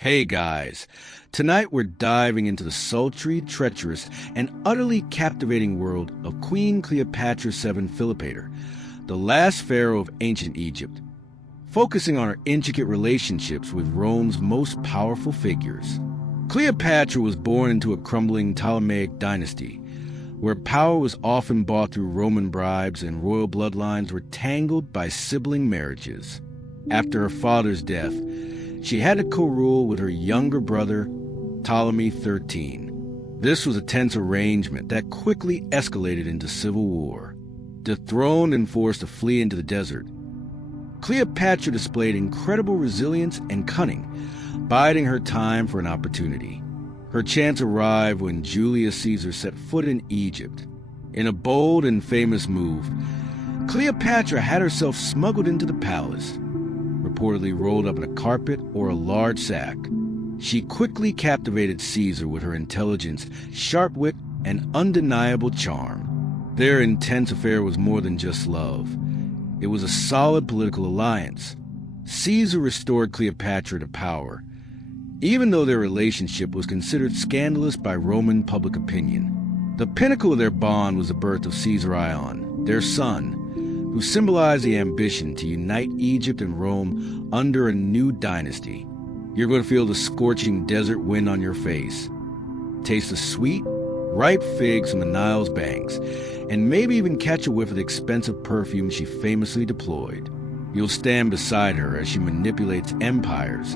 Hey guys, tonight we're diving into the sultry, treacherous, and utterly captivating world of Queen Cleopatra VII Philopator, the last pharaoh of ancient Egypt, focusing on her intricate relationships with Rome's most powerful figures. Cleopatra was born into a crumbling Ptolemaic dynasty, where power was often bought through Roman bribes and royal bloodlines were tangled by sibling marriages. After her father's death, she had to co-rule with her younger brother, Ptolemy XIII. This was a tense arrangement that quickly escalated into civil war. Dethroned and forced to flee into the desert, Cleopatra displayed incredible resilience and cunning, biding her time for an opportunity. Her chance arrived when Julius Caesar set foot in Egypt. In a bold and famous move, Cleopatra had herself smuggled into the palace, reportedly rolled up in a carpet or a large sack. She quickly captivated Caesar with her intelligence, sharp wit, and undeniable charm. Their intense affair was more than just love. It was a solid political alliance. Caesar restored Cleopatra to power, even though their relationship was considered scandalous by Roman public opinion. The pinnacle of their bond was the birth of Caesar Ion, their son, who symbolized the ambition to unite Egypt and Rome under a new dynasty. You're going to feel the scorching desert wind on your face, taste the sweet, ripe figs from the Nile's banks, and maybe even catch a whiff of the expensive perfume she famously deployed. You'll stand beside her as she manipulates empires,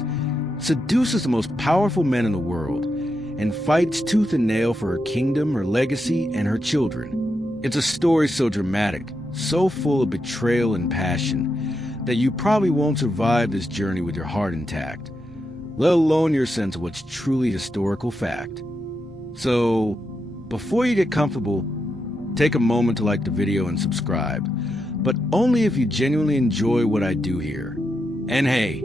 seduces the most powerful men in the world, and fights tooth and nail for her kingdom, her legacy, and her children. It's a story so dramatic, so full of betrayal and passion, that you probably won't survive this journey with your heart intact, let alone your sense of what's truly historical fact. So, before you get comfortable, take a moment to like the video and subscribe, but only if you genuinely enjoy what I do here. And hey,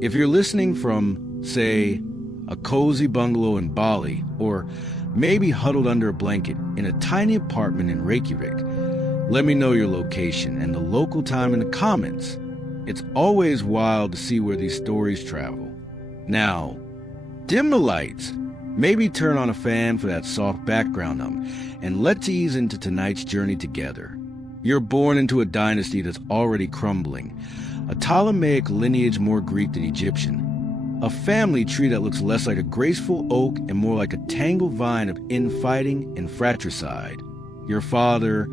if you're listening from, say, a cozy bungalow in Bali, or maybe huddled under a blanket in a tiny apartment in Reykjavik, let me know your location and the local time in the comments. It's always wild to see where these stories travel. Now, dim the lights, maybe turn on a fan for that soft background hum, and let's ease into tonight's journey together. You're born into a dynasty that's already crumbling, a Ptolemaic lineage more Greek than Egyptian, a family tree that looks less like a graceful oak and more like a tangled vine of infighting and fratricide. Your father,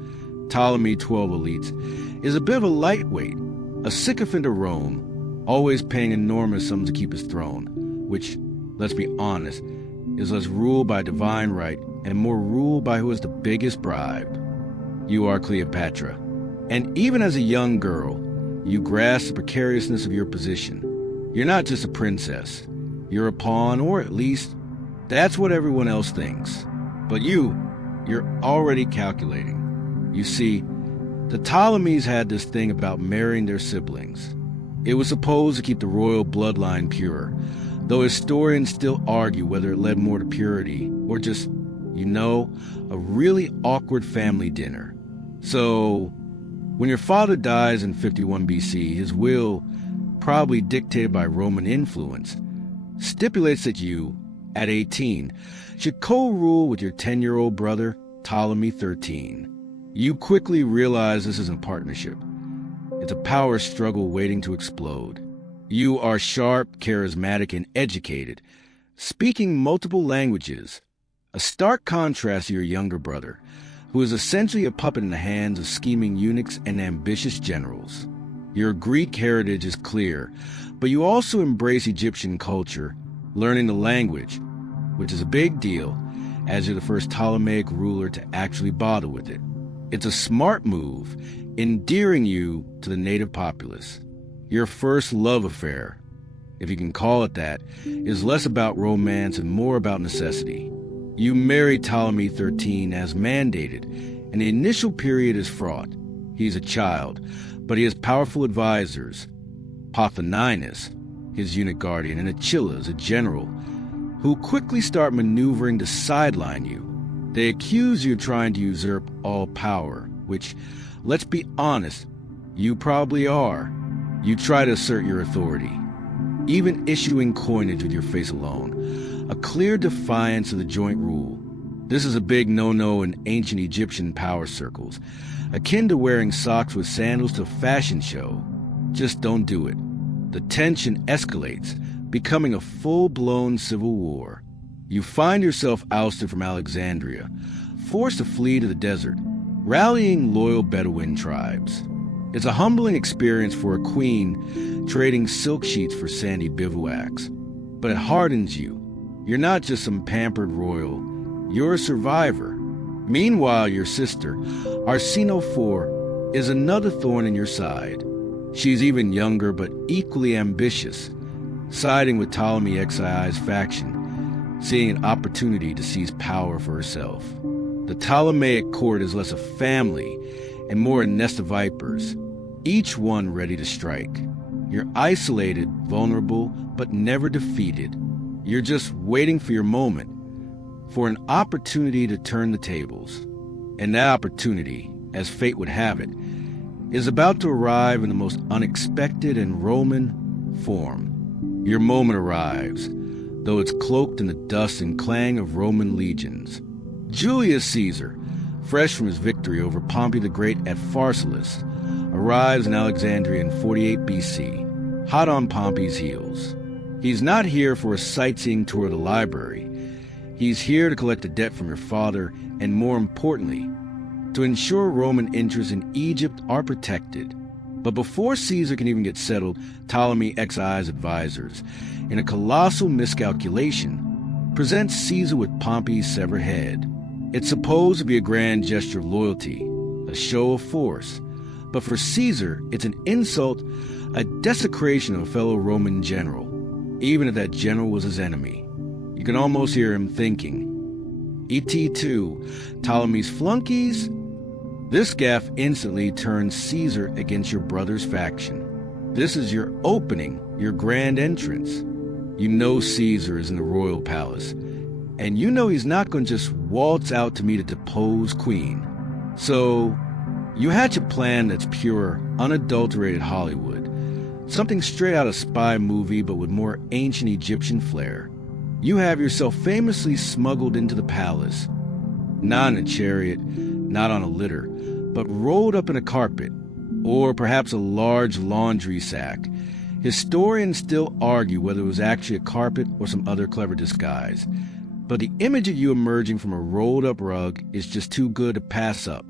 Ptolemy XII elites, is a bit of a lightweight, a sycophant of Rome, always paying enormous sums to keep his throne, which, let's be honest, is less ruled by divine right and more ruled by who is the biggest bribe. You are Cleopatra, and even as a young girl, you grasp the precariousness of your position. You're not just a princess, you're a pawn, or at least, that's what everyone else thinks. But you're already calculating. You see, the Ptolemies had this thing about marrying their siblings. It was supposed to keep the royal bloodline pure, though historians still argue whether it led more to purity or just, a really awkward family dinner. So, when your father dies in 51 BC, his will, probably dictated by Roman influence, stipulates that you, at 18, should co-rule with your 10-year-old brother, Ptolemy XIII. You quickly realize this isn't a partnership. It's a power struggle waiting to explode. You are sharp, charismatic, and educated, speaking multiple languages, a stark contrast to your younger brother, who is essentially a puppet in the hands of scheming eunuchs and ambitious generals. Your Greek heritage is clear, but you also embrace Egyptian culture, learning the language, which is a big deal, as you're the first Ptolemaic ruler to actually bother with it. It's a smart move, endearing you to the native populace. Your first love affair, if you can call it that, is less about romance and more about necessity. You marry Ptolemy XIII as mandated, and the initial period is fraught. He's a child, but he has powerful advisors, Pothoninus, his eunuch guardian, and Achilles, a general, who quickly start maneuvering to sideline you. They accuse you of trying to usurp all power, which, let's be honest, you probably are. You try to assert your authority. even issuing coinage with your face alone, a clear defiance of the joint rule. This is a big no-no in ancient Egyptian power circles, akin to wearing socks with sandals to a fashion show. Just don't do it. The tension escalates, becoming a full-blown civil war. You find yourself ousted from Alexandria, forced to flee to the desert, rallying loyal Bedouin tribes. It's a humbling experience for a queen trading silk sheets for sandy bivouacs. But it hardens you. You're not just some pampered royal. You're a survivor. Meanwhile, your sister, Arsinoe IV, is another thorn in your side. She's even younger but equally ambitious, siding with Ptolemy XII's faction, seeing an opportunity to seize power for herself. The Ptolemaic court is less a family and more a nest of vipers, each one ready to strike. You're isolated, vulnerable, but never defeated. You're just waiting for your moment, for an opportunity to turn the tables. And that opportunity, as fate would have it, is about to arrive in the most unexpected and Roman form. Your moment arrives, though it's cloaked in the dust and clang of Roman legions. Julius Caesar, fresh from his victory over Pompey the Great at Pharsalus, arrives in Alexandria in 48 BC, hot on Pompey's heels. He's not here for a sightseeing tour of the library. He's here to collect the debt from your father, and more importantly, to ensure Roman interests in Egypt are protected. But before Caesar can even get settled, Ptolemy XI's advisors, in a colossal miscalculation, present Caesar with Pompey's severed head. It's supposed to be a grand gesture of loyalty, a show of force. But for Caesar, it's an insult, a desecration of a fellow Roman general, even if that general was his enemy. You can almost hear him thinking, ET2, Ptolemy's flunkies? This gaffe instantly turns Caesar against your brother's faction. This is your opening, your grand entrance. You know Caesar is in the royal palace, and you know he's not going to just waltz out to meet a deposed queen. So you hatch a plan that's pure, unadulterated Hollywood, something straight out of a spy movie but with more ancient Egyptian flair. You have yourself famously smuggled into the palace, not in a chariot, not on a litter, but rolled up in a carpet, or perhaps a large laundry sack. Historians still argue whether it was actually a carpet or some other clever disguise, but the image of you emerging from a rolled-up rug is just too good to pass up.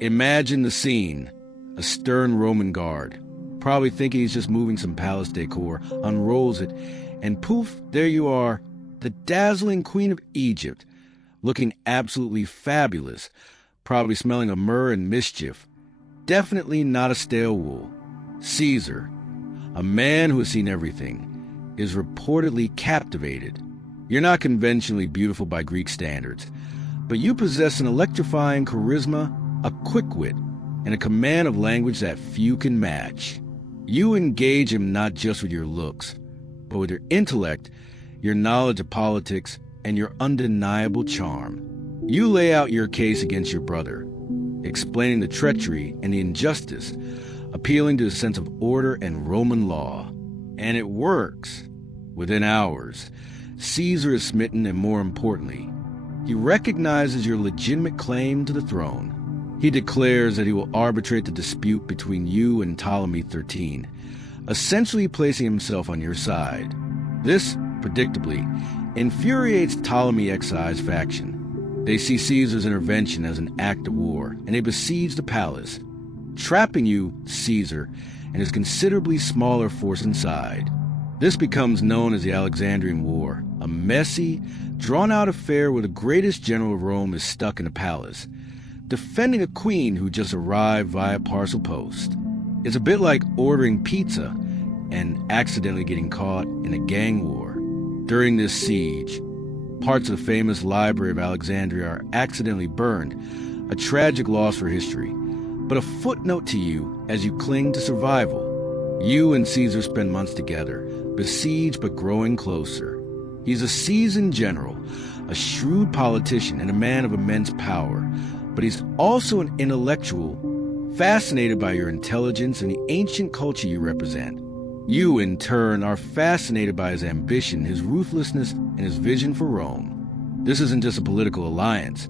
Imagine the scene. A stern Roman guard, probably thinking he's just moving some palace decor, unrolls it, and poof, there you are, the dazzling Queen of Egypt, looking absolutely fabulous, probably smelling of myrrh and mischief. Definitely not a stale wool. Caesar, a man who has seen everything, is reportedly captivated. You're not conventionally beautiful by Greek standards, but you possess an electrifying charisma, a quick wit, and a command of language that few can match. You engage him not just with your looks, but with your intellect, your knowledge of politics, and your undeniable charm. You lay out your case against your brother, explaining the treachery and the injustice, appealing to a sense of order and Roman law. And it works. Within hours, Caesar is smitten, and more importantly, he recognizes your legitimate claim to the throne. He declares that he will arbitrate the dispute between you and Ptolemy XIII, essentially placing himself on your side. This, predictably, infuriates Ptolemy XI's faction. They see Caesar's intervention as an act of war, and they besiege the palace, trapping you, Caesar, and his considerably smaller force inside. This becomes known as the Alexandrian War, a messy, drawn-out affair where the greatest general of Rome is stuck in a palace, defending a queen who just arrived via parcel post. It's a bit like ordering pizza and accidentally getting caught in a gang war. During this siege, parts of the famous Library of Alexandria are accidentally burned, a tragic loss for history, but a footnote to you as you cling to survival. You and Caesar spend months together, besieged but growing closer. He's a seasoned general, a shrewd politician, and a man of immense power, but he's also an intellectual, fascinated by your intelligence and the ancient culture you represent. You, in turn, are fascinated by his ambition, his ruthlessness, and his vision for Rome. This isn't just a political alliance.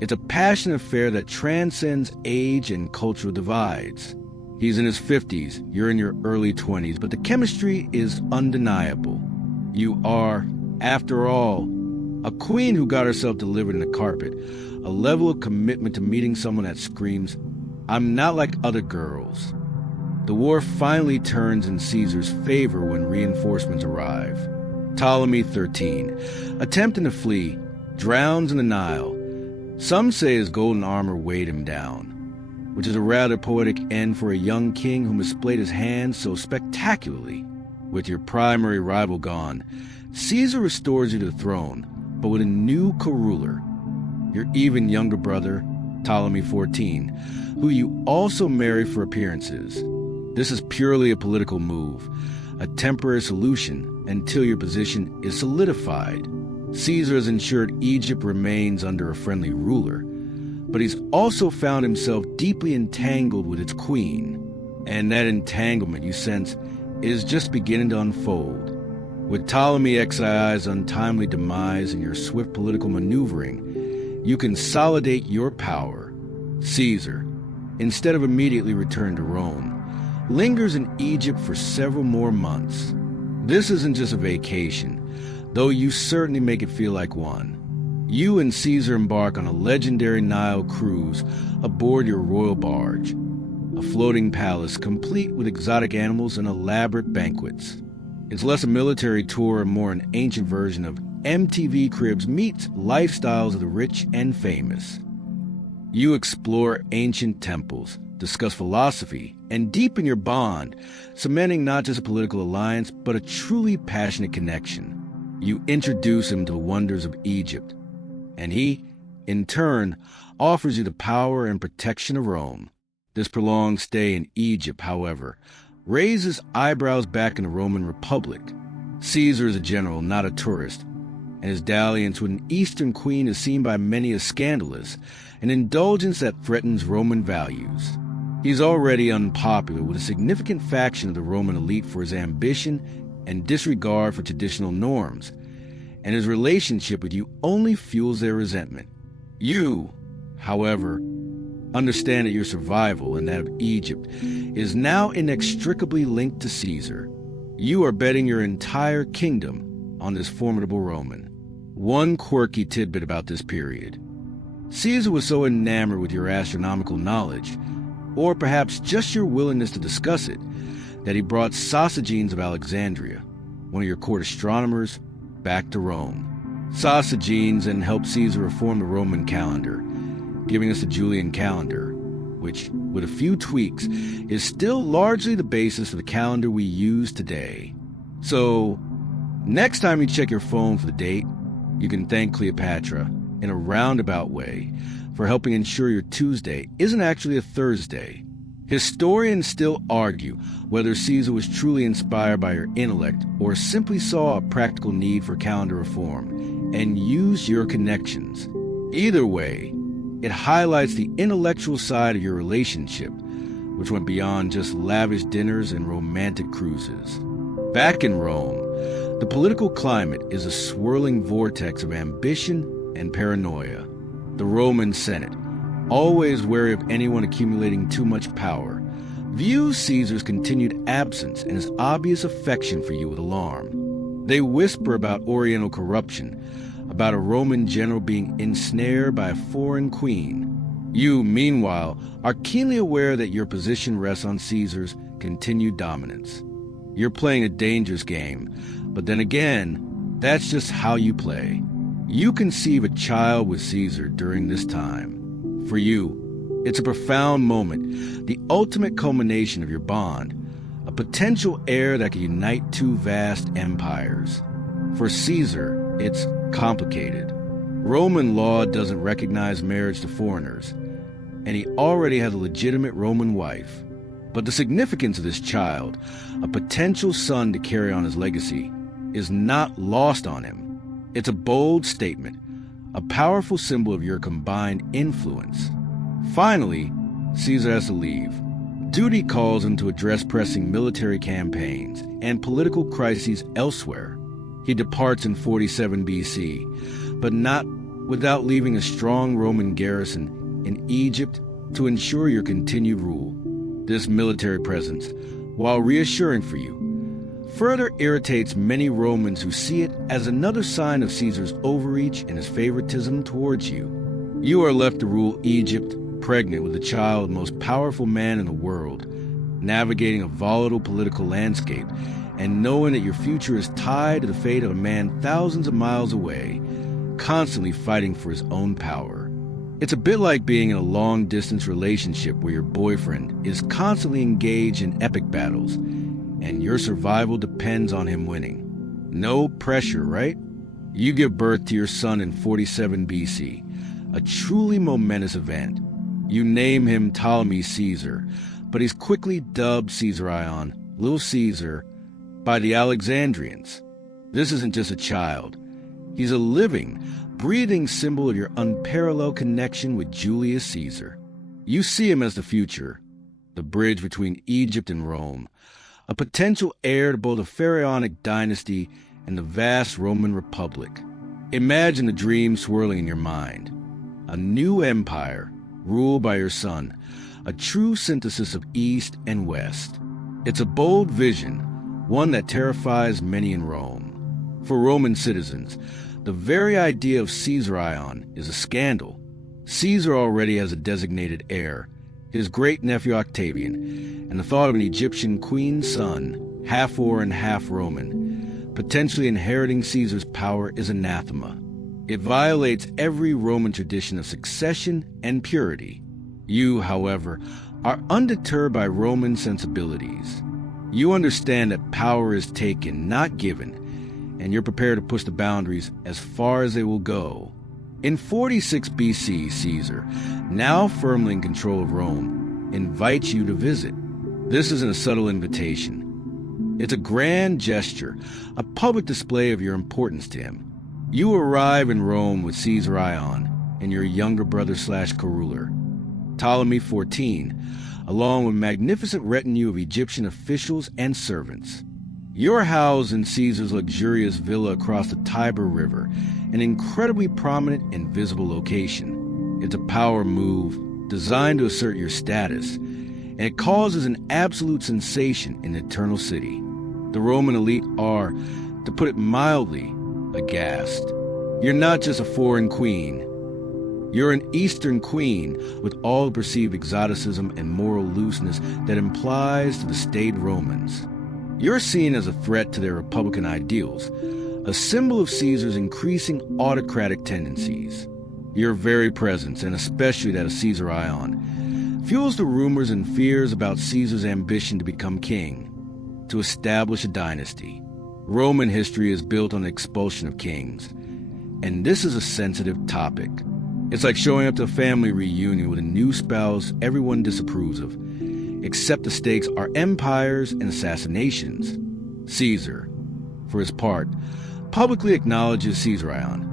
It's a passionate affair that transcends age and cultural divides. He's in his 50s, you're in your early 20s, but the chemistry is undeniable. You are, after all, a queen who got herself delivered in the carpet, a level of commitment to meeting someone that screams, "I'm not like other girls." The war finally turns in Caesar's favor when reinforcements arrive. Ptolemy XIII, attempting to flee, drowns in the Nile. Some say his golden armor weighed him down, which is a rather poetic end for a young king who displayed his hands so spectacularly. With your primary rival gone, Caesar restores you to the throne, but with a new co-ruler, your even younger brother, Ptolemy XIV, who you also marry for appearances. This is purely a political move, a temporary solution until your position is solidified. Caesar has ensured Egypt remains under a friendly ruler, but he's also found himself deeply entangled with its queen. And that entanglement, you sense, is just beginning to unfold. With Ptolemy XII's untimely demise and your swift political maneuvering, you consolidate your power. Caesar, instead of immediately returning to Rome, lingers in Egypt for several more months. This isn't just a vacation, though you certainly make it feel like one. You and Caesar embark on a legendary Nile cruise aboard your royal barge, a floating palace complete with exotic animals and elaborate banquets. It's less a military tour and more an ancient version of MTV Cribs meets lifestyles of the rich and famous. You explore ancient temples, discuss philosophy, and deepen your bond, cementing not just a political alliance, but a truly passionate connection. You introduce him to the wonders of Egypt, and he, in turn, offers you the power and protection of Rome. This prolonged stay in Egypt, however, raises eyebrows back in the Roman Republic. Caesar is a general, not a tourist, and his dalliance with an Eastern queen is seen by many as scandalous, an indulgence that threatens Roman values. He's already unpopular with a significant faction of the Roman elite for his ambition and disregard for traditional norms, and his relationship with you only fuels their resentment. You, however, understand that your survival and that of Egypt is now inextricably linked to Caesar. You are betting your entire kingdom on this formidable Roman. One quirky tidbit about this period. Caesar was so enamored with your astronomical knowledge, or perhaps just your willingness to discuss it, that he brought Sosigenes of Alexandria, one of your court astronomers, back to Rome. Sosigenes then helped Caesar reform the Roman calendar, giving us the Julian calendar, which, with a few tweaks, is still largely the basis for the calendar we use today. So, next time you check your phone for the date, you can thank Cleopatra, in a roundabout way, for helping ensure your Tuesday isn't actually a Thursday. Historians still argue whether Caesar was truly inspired by your intellect or simply saw a practical need for calendar reform and used your connections. Either way, it highlights the intellectual side of your relationship, which went beyond just lavish dinners and romantic cruises. Back in Rome, the political climate is a swirling vortex of ambition and paranoia. The Roman Senate, always wary of anyone accumulating too much power, views Caesar's continued absence and his obvious affection for you with alarm. They whisper about Oriental corruption, about a Roman general being ensnared by a foreign queen. You, meanwhile, are keenly aware that your position rests on Caesar's continued dominance. You're playing a dangerous game, but then again, that's just how you play. You conceive a child with Caesar during this time. For you, it's a profound moment, the ultimate culmination of your bond, a potential heir that can unite two vast empires. For Caesar, it's complicated. Roman law doesn't recognize marriage to foreigners, and he already has a legitimate Roman wife. But the significance of this child, a potential son to carry on his legacy, is not lost on him. It's a bold statement, a powerful symbol of your combined influence. Finally, Caesar has to leave. Duty calls him to address pressing military campaigns and political crises elsewhere. He departs in 47 BC, but not without leaving a strong Roman garrison in Egypt to ensure your continued rule. This military presence, while reassuring for you, further irritates many Romans who see it as another sign of Caesar's overreach and his favoritism towards you. You are left to rule Egypt, pregnant with the child of the most powerful man in the world, navigating a volatile political landscape, and knowing that your future is tied to the fate of a man thousands of miles away, constantly fighting for his own power. It's a bit like being in a long-distance relationship where your boyfriend is constantly engaged in epic battles, and your survival depends on him winning. No pressure, right? You give birth to your son in 47 BC, a truly momentous event. You name him Ptolemy Caesar, but he's quickly dubbed Caesarion, Little Caesar, by the Alexandrians. This isn't just a child. He's a living, breathing symbol of your unparalleled connection with Julius Caesar. You see him as the future, the bridge between Egypt and Rome, a potential heir to both the pharaonic dynasty and the vast Roman Republic. Imagine the dream swirling in your mind. A new empire, ruled by your son, a true synthesis of East and West. It's a bold vision, one that terrifies many in Rome. For Roman citizens, the very idea of Caesarion is a scandal. Caesar already has a designated heir, his great-nephew Octavian, and the thought of an Egyptian queen's son, half Moor and half Roman, potentially inheriting Caesar's power is anathema. It violates every Roman tradition of succession and purity. You, however, are undeterred by Roman sensibilities. You understand that power is taken, not given, and you're prepared to push the boundaries as far as they will go. In 46 BC, Caesar, now firmly in control of Rome, invites you to visit. This isn't a subtle invitation. It's a grand gesture, a public display of your importance to him. You arrive in Rome with Caesarion and your younger brother/co-ruler, Ptolemy XIV, along with a magnificent retinue of Egyptian officials and servants. You're housed in Caesar's luxurious villa across the Tiber River, an incredibly prominent and visible location. It's a power move designed to assert your status, and it causes an absolute sensation in the Eternal City. The Roman elite are, to put it mildly, aghast. You're not just a foreign queen. You're an Eastern queen with all the perceived exoticism and moral looseness that implies to the staid Romans. You're seen as a threat to their republican ideals, a symbol of Caesar's increasing autocratic tendencies. Your very presence, and especially that of Caesarion, fuels the rumors and fears about Caesar's ambition to become king, to establish a dynasty. Roman history is built on the expulsion of kings, and this is a sensitive topic. It's like showing up to a family reunion with a new spouse everyone disapproves of, except the stakes are empires and assassinations. Caesar, for his part, publicly acknowledges Caesarion,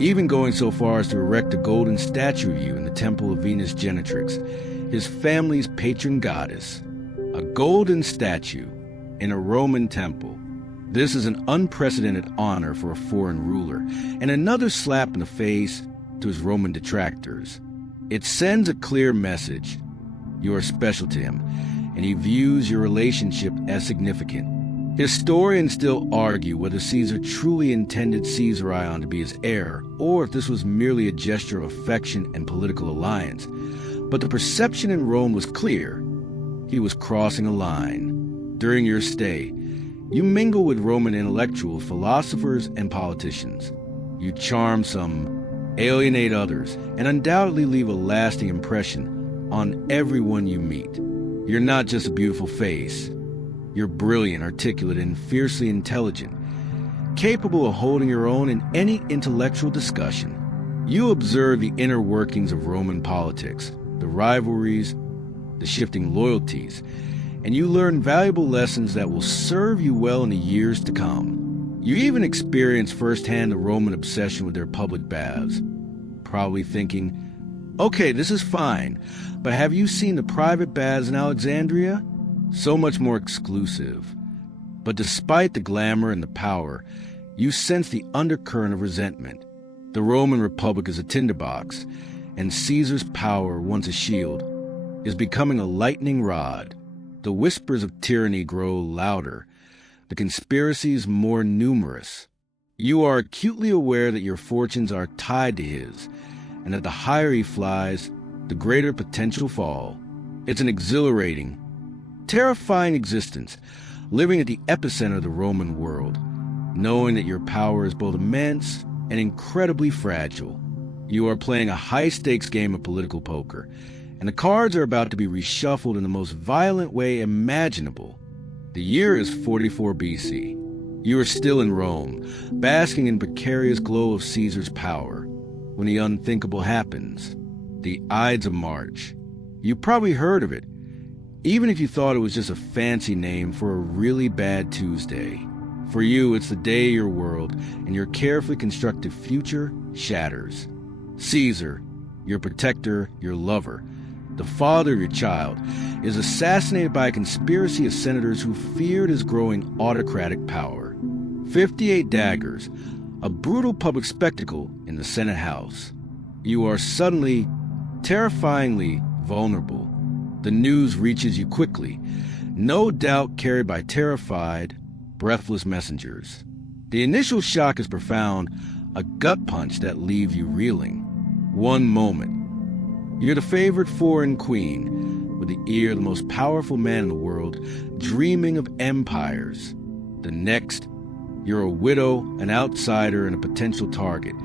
even going so far as to erect a golden statue of you in the temple of Venus Genetrix, his family's patron goddess. A golden statue in a Roman temple. This is an unprecedented honor for a foreign ruler, and another slap in the face to his Roman detractors. It sends a clear message. You are special to him, and he views your relationship as significant. Historians still argue whether Caesar truly intended Caesarion to be his heir, or if this was merely a gesture of affection and political alliance. But the perception in Rome was clear. He was crossing a line. During your stay, you mingle with Roman intellectuals, philosophers, and politicians. You charm some, alienate others, and undoubtedly leave a lasting impression on everyone you meet. You're not just a beautiful face. You're brilliant, articulate, and fiercely intelligent, capable of holding your own in any intellectual discussion. You observe the inner workings of Roman politics, the rivalries, the shifting loyalties, and you learn valuable lessons that will serve you well in the years to come. You even experience firsthand the Roman obsession with their public baths, probably thinking, Okay, this is fine, but have you seen the private baths in Alexandria? So much more exclusive. But despite the glamour and the power, you sense the undercurrent of resentment. The Roman Republic is a tinderbox, and Caesar's power, once a shield, is becoming a lightning rod. The whispers of tyranny grow louder, the conspiracies more numerous. You are acutely aware that your fortunes are tied to his, and that the higher he flies, the greater potential fall. It's an exhilarating, terrifying existence, living at the epicenter of the Roman world, knowing that your power is both immense and incredibly fragile. You are playing a high-stakes game of political poker, and the cards are about to be reshuffled in the most violent way imaginable. The year is 44 BC. You are still in Rome, basking in precarious glow of Caesar's power, when the unthinkable happens. The Ides of March. You probably heard of it, even if you thought it was just a fancy name for a really bad Tuesday. For you, it's the day your world and your carefully constructed future shatters. Caesar, your protector, your lover, the father of your child, is assassinated by a conspiracy of senators who feared his growing autocratic power. 58 daggers, a brutal public spectacle in the Senate House. You are suddenly, terrifyingly vulnerable. The news reaches you quickly, no doubt carried by terrified, breathless messengers. The initial shock is profound, a gut punch that leaves you reeling. One moment, you're the favored foreign queen, with the ear of the most powerful man in the world, dreaming of empires. The next, you're a widow, an outsider, and a potential target,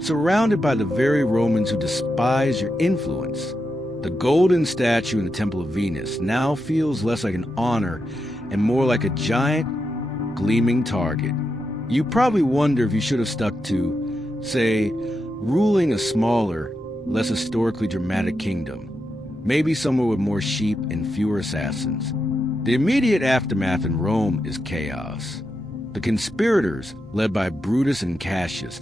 surrounded by the very Romans who despise your influence. The golden statue in the Temple of Venus now feels less like an honor and more like a giant, gleaming target. You probably wonder if you should have stuck to, say, ruling a smaller, less historically dramatic kingdom, maybe somewhere with more sheep and fewer assassins. The immediate aftermath in Rome is chaos. The conspirators, led by Brutus and Cassius,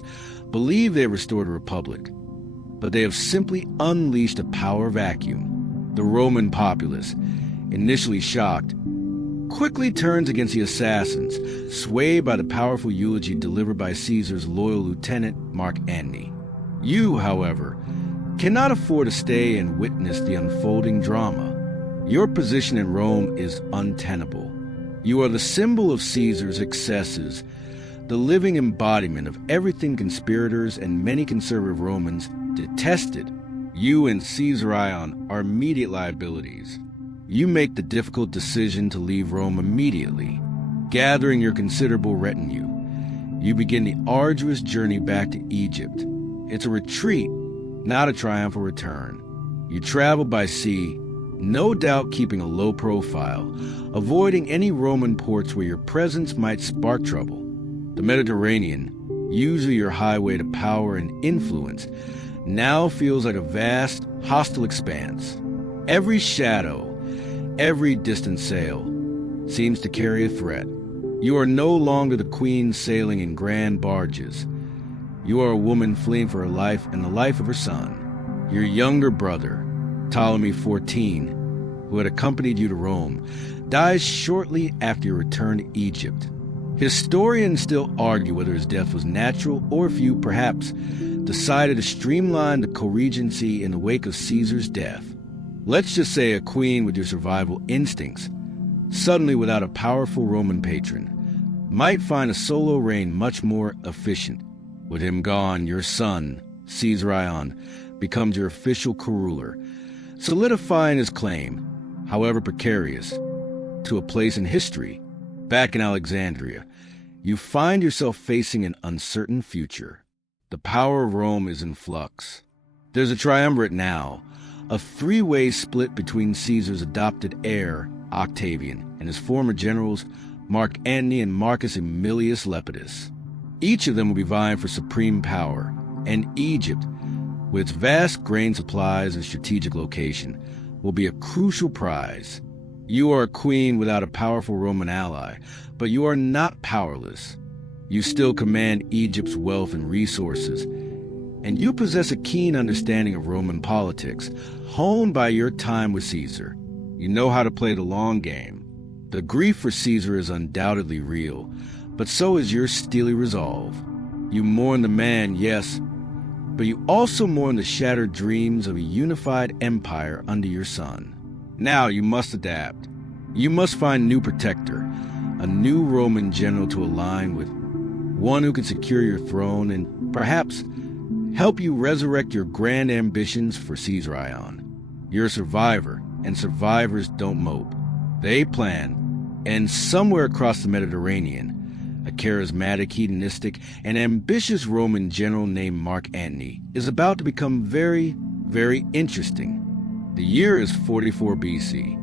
believe they have restored a republic, but they have simply unleashed a power vacuum. The Roman populace, initially shocked, quickly turns against the assassins, swayed by the powerful eulogy delivered by Caesar's loyal lieutenant, Mark Antony. You, however, cannot afford to stay and witness the unfolding drama. Your position in Rome is untenable. You are the symbol of Caesar's excesses, the living embodiment of everything conspirators and many conservative Romans detested. You and Caesarion are immediate liabilities. You make the difficult decision to leave Rome immediately. Gathering your considerable retinue, you begin the arduous journey back to Egypt. It's a retreat, not a triumphal return. You travel by sea, no doubt keeping a low profile, avoiding any Roman ports where your presence might spark trouble. The Mediterranean, usually your highway to power and influence, now feels like a vast, hostile expanse. Every shadow, every distant sail, seems to carry a threat. You are no longer the queen sailing in grand barges. You are a woman fleeing for her life and the life of her son. Your younger brother, Ptolemy XIV, who had accompanied you to Rome, dies shortly after your return to Egypt. Historians still argue whether his death was natural or if you, perhaps, decided to streamline the co-regency in the wake of Caesar's death. Let's just say a queen with your survival instincts, suddenly without a powerful Roman patron, might find a solo reign much more efficient. With him gone, your son, Caesarion, becomes your official co-ruler, solidifying his claim, however precarious, to a place in history. Back in Alexandria, you find yourself facing an uncertain future. The power of Rome is in flux. There's a triumvirate now, a three-way split between Caesar's adopted heir, Octavian, and his former generals, Mark Antony and Marcus Aemilius Lepidus. Each of them will be vying for supreme power, and Egypt, with its vast grain supplies and strategic location, will be a crucial prize. You are a queen without a powerful Roman ally, but you are not powerless. You still command Egypt's wealth and resources, and you possess a keen understanding of Roman politics, honed by your time with Caesar. You know how to play the long game. The grief for Caesar is undoubtedly real, but so is your steely resolve. You mourn the man, yes, but you also mourn the shattered dreams of a unified empire under your son. Now you must adapt. You must find a new protector, a new Roman general to align with, one who can secure your throne and perhaps help you resurrect your grand ambitions for Caesar Ion. You're a survivor, and survivors don't mope. They plan, and somewhere across the Mediterranean, a charismatic, hedonistic, and ambitious Roman general named Mark Antony is about to become very, very interesting. The year is 44 BC.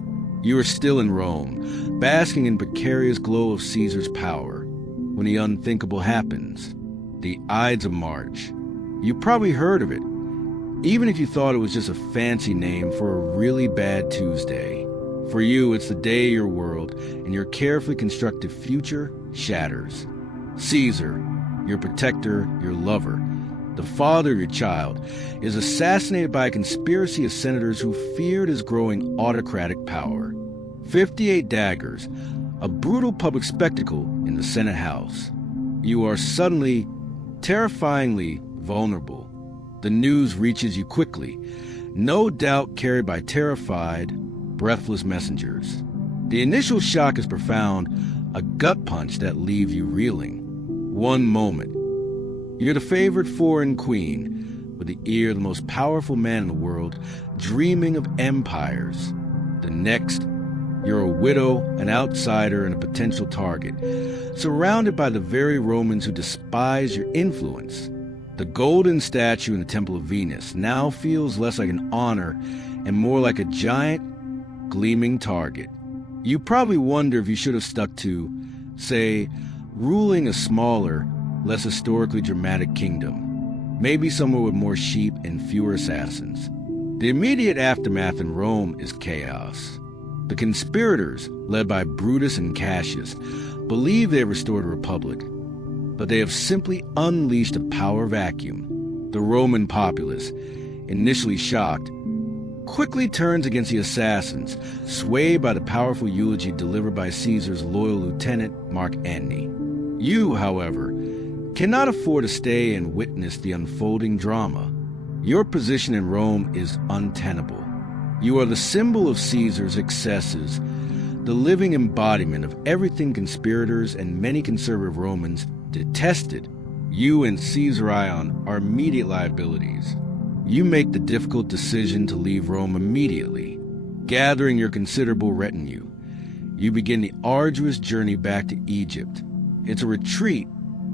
You are still in Rome, basking in precarious glow of Caesar's power, when the unthinkable happens. The Ides of March. You probably heard of it, even if you thought it was just a fancy name for a really bad Tuesday. For you, it's the day your world and your carefully constructed future shatters. Caesar, your protector, your lover, the father of your child, is assassinated by a conspiracy of senators who feared his growing autocratic power. 58 daggers, a brutal public spectacle in the Senate House. You are suddenly, terrifyingly vulnerable. The news reaches you quickly, no doubt carried by terrified, breathless messengers. The initial shock is profound, a gut punch that leaves you reeling. One moment, you're the favored foreign queen, with the ear of the most powerful man in the world, dreaming of empires. The next, you're a widow, an outsider, and a potential target, surrounded by the very Romans who despise your influence. The golden statue in the Temple of Venus now feels less like an honor and more like a giant, gleaming target. You probably wonder if you should have stuck to, say, ruling a smaller, less historically dramatic kingdom, maybe somewhere with more sheep and fewer assassins. The immediate aftermath in Rome is chaos. The conspirators, led by Brutus and Cassius, believe they have restored a republic, but they have simply unleashed a power vacuum. The Roman populace, initially shocked, quickly turns against the assassins, swayed by the powerful eulogy delivered by Caesar's loyal lieutenant, Mark Antony. You, however, cannot afford to stay and witness the unfolding drama. Your position in Rome is untenable. You are the symbol of Caesar's excesses, the living embodiment of everything conspirators and many conservative Romans detested. You and Caesar Ion are immediate liabilities. You make the difficult decision to leave Rome immediately. Gathering your considerable retinue, you begin the arduous journey back to Egypt. It's a retreat,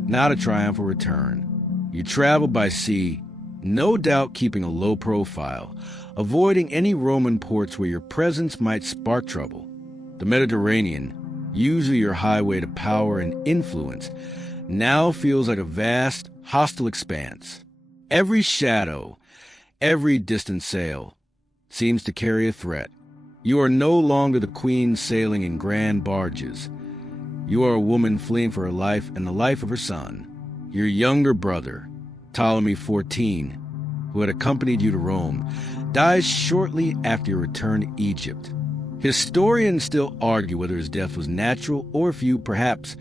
not a triumphal return. You travel by sea, no doubt keeping a low profile, avoiding any Roman ports where your presence might spark trouble. The Mediterranean, usually your highway to power and influence, now feels like a vast, hostile expanse. Every shadow, every distant sail seems to carry a threat. You are no longer the queen sailing in grand barges. You are a woman fleeing for her life and the life of her son. Your younger brother, Ptolemy XIV, who had accompanied you to Rome, dies shortly after your return to Egypt. Historians still argue whether his death was natural or if you, perhaps,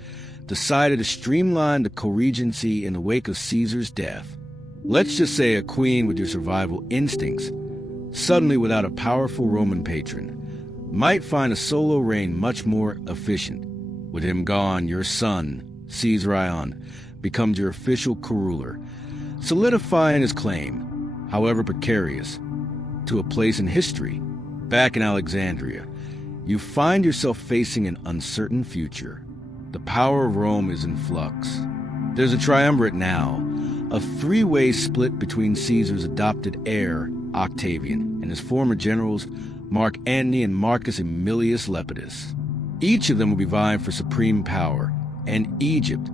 decided to streamline the co-regency in the wake of Caesar's death. Let's just say a queen with your survival instincts, suddenly without a powerful Roman patron, might find a solo reign much more efficient. With him gone, your son, Caesar Ion, becomes your official co-ruler, solidifying his claim, however precarious, to a place in history. Back in Alexandria, you find yourself facing an uncertain future. The power of Rome is in flux. There's a triumvirate now, a three-way split between Caesar's adopted heir, Octavian, and his former generals, Mark Antony and Marcus Aemilius Lepidus. Each of them will be vying for supreme power, and Egypt,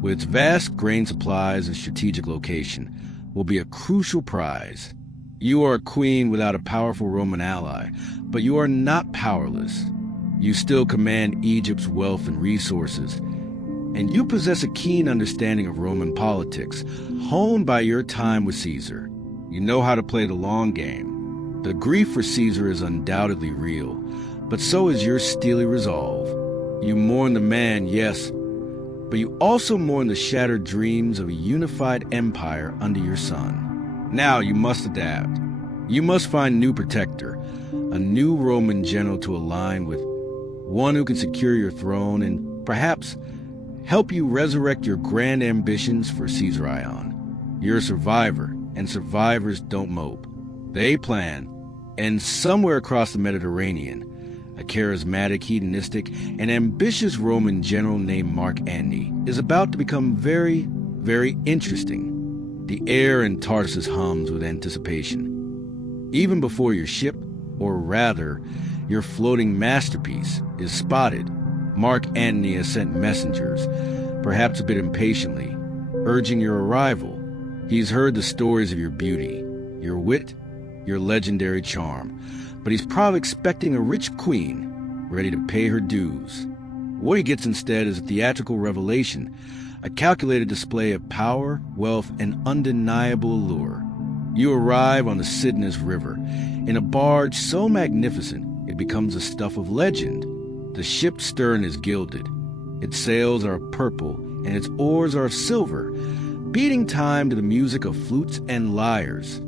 with its vast grain supplies and strategic location, will be a crucial prize. You are a queen without a powerful Roman ally, but you are not powerless. You still command Egypt's wealth and resources, and you possess a keen understanding of Roman politics, honed by your time with Caesar. You know how to play the long game. The grief for Caesar is undoubtedly real, but so is your steely resolve. You mourn the man, yes, but you also mourn the shattered dreams of a unified empire under your son. Now you must adapt. You must find a new protector, a new Roman general to align with, one who can secure your throne and perhaps help you resurrect your grand ambitions for Caesar Ion. You're a survivor, and survivors don't mope. They plan, and somewhere across the Mediterranean, a charismatic, hedonistic, and ambitious Roman general named Mark Antony is about to become very, very interesting. The air in Tarsus hums with anticipation. Even before your ship, or rather, your floating masterpiece, is spotted, Mark Antony has sent messengers, perhaps a bit impatiently, urging your arrival. He's heard the stories of your beauty, your wit, your legendary charm, but he's probably expecting a rich queen, ready to pay her dues. What he gets instead is a theatrical revelation, a calculated display of power, wealth, and undeniable allure. You arrive on the Cydnus River, in a barge so magnificent it becomes the stuff of legend. The ship's stern is gilded, its sails are purple, and its oars are of silver, beating time to the music of flutes and lyres.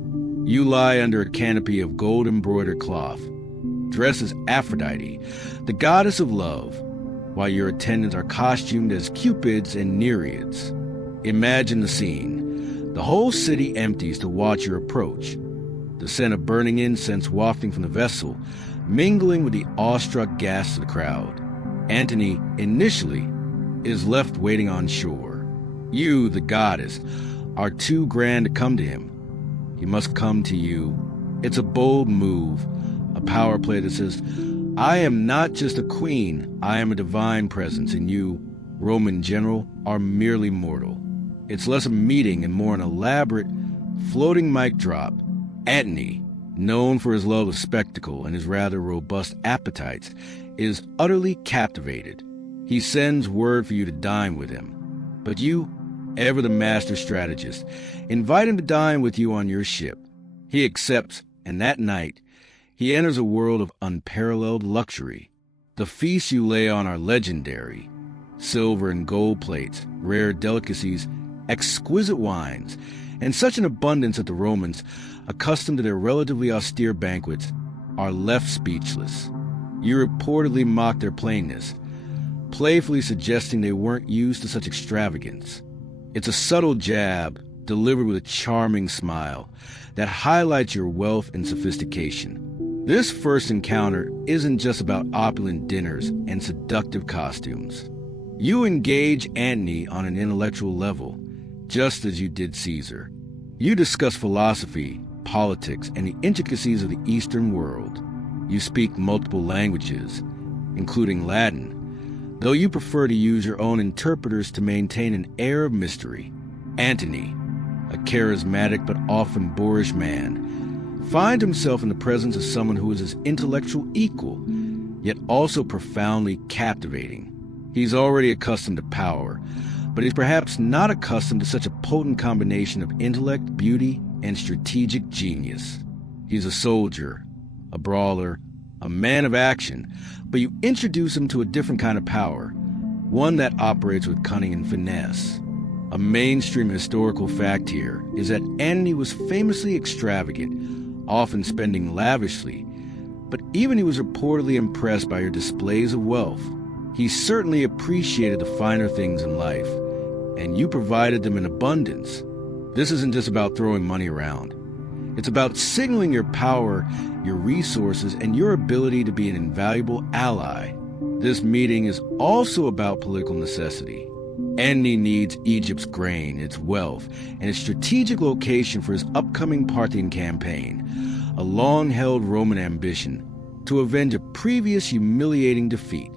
You lie under a canopy of gold-embroidered cloth, dressed as Aphrodite, the goddess of love, while your attendants are costumed as Cupids and Nereids. Imagine the scene. The whole city empties to watch your approach, the scent of burning incense wafting from the vessel, mingling with the awestruck gasps of the crowd. Antony, initially, is left waiting on shore. You, the goddess, are too grand to come to him. He must come to you. It's a bold move, a power play that says, I am not just a queen, I am a divine presence, and you, Roman general, are merely mortal. It's less a meeting and more an elaborate, floating mic drop. Antony, known for his love of spectacle and his rather robust appetites, is utterly captivated. He sends word for you to dine with him. But you, ever the master strategist, invite him to dine with you on your ship. He accepts, and that night, he enters a world of unparalleled luxury. The feasts you lay on are legendary. Silver and gold plates, rare delicacies, exquisite wines, and such an abundance that the Romans, accustomed to their relatively austere banquets, are left speechless. You reportedly mock their plainness, playfully suggesting they weren't used to such extravagance. It's a subtle jab, delivered with a charming smile, that highlights your wealth and sophistication. This first encounter isn't just about opulent dinners and seductive costumes. You engage Antony on an intellectual level, just as you did Caesar. You discuss philosophy, politics, and the intricacies of the Eastern world. You speak multiple languages, including Latin, though you prefer to use your own interpreters to maintain an air of mystery. Antony, a charismatic but often boorish man, finds himself in the presence of someone who is his intellectual equal, yet also profoundly captivating. He's already accustomed to power, but he's perhaps not accustomed to such a potent combination of intellect, beauty, and strategic genius. He's a soldier, a brawler, a man of action, but you introduce him to a different kind of power, one that operates with cunning and finesse. A mainstream historical fact here is that Antony was famously extravagant, often spending lavishly, but even he was reportedly impressed by your displays of wealth. He certainly appreciated the finer things in life, and you provided them in abundance. This isn't just about throwing money around. It's about signaling your power, your resources, and your ability to be an invaluable ally. This meeting is also about political necessity. Antony needs Egypt's grain, its wealth, and its strategic location for his upcoming Parthian campaign, a long-held Roman ambition to avenge a previous humiliating defeat.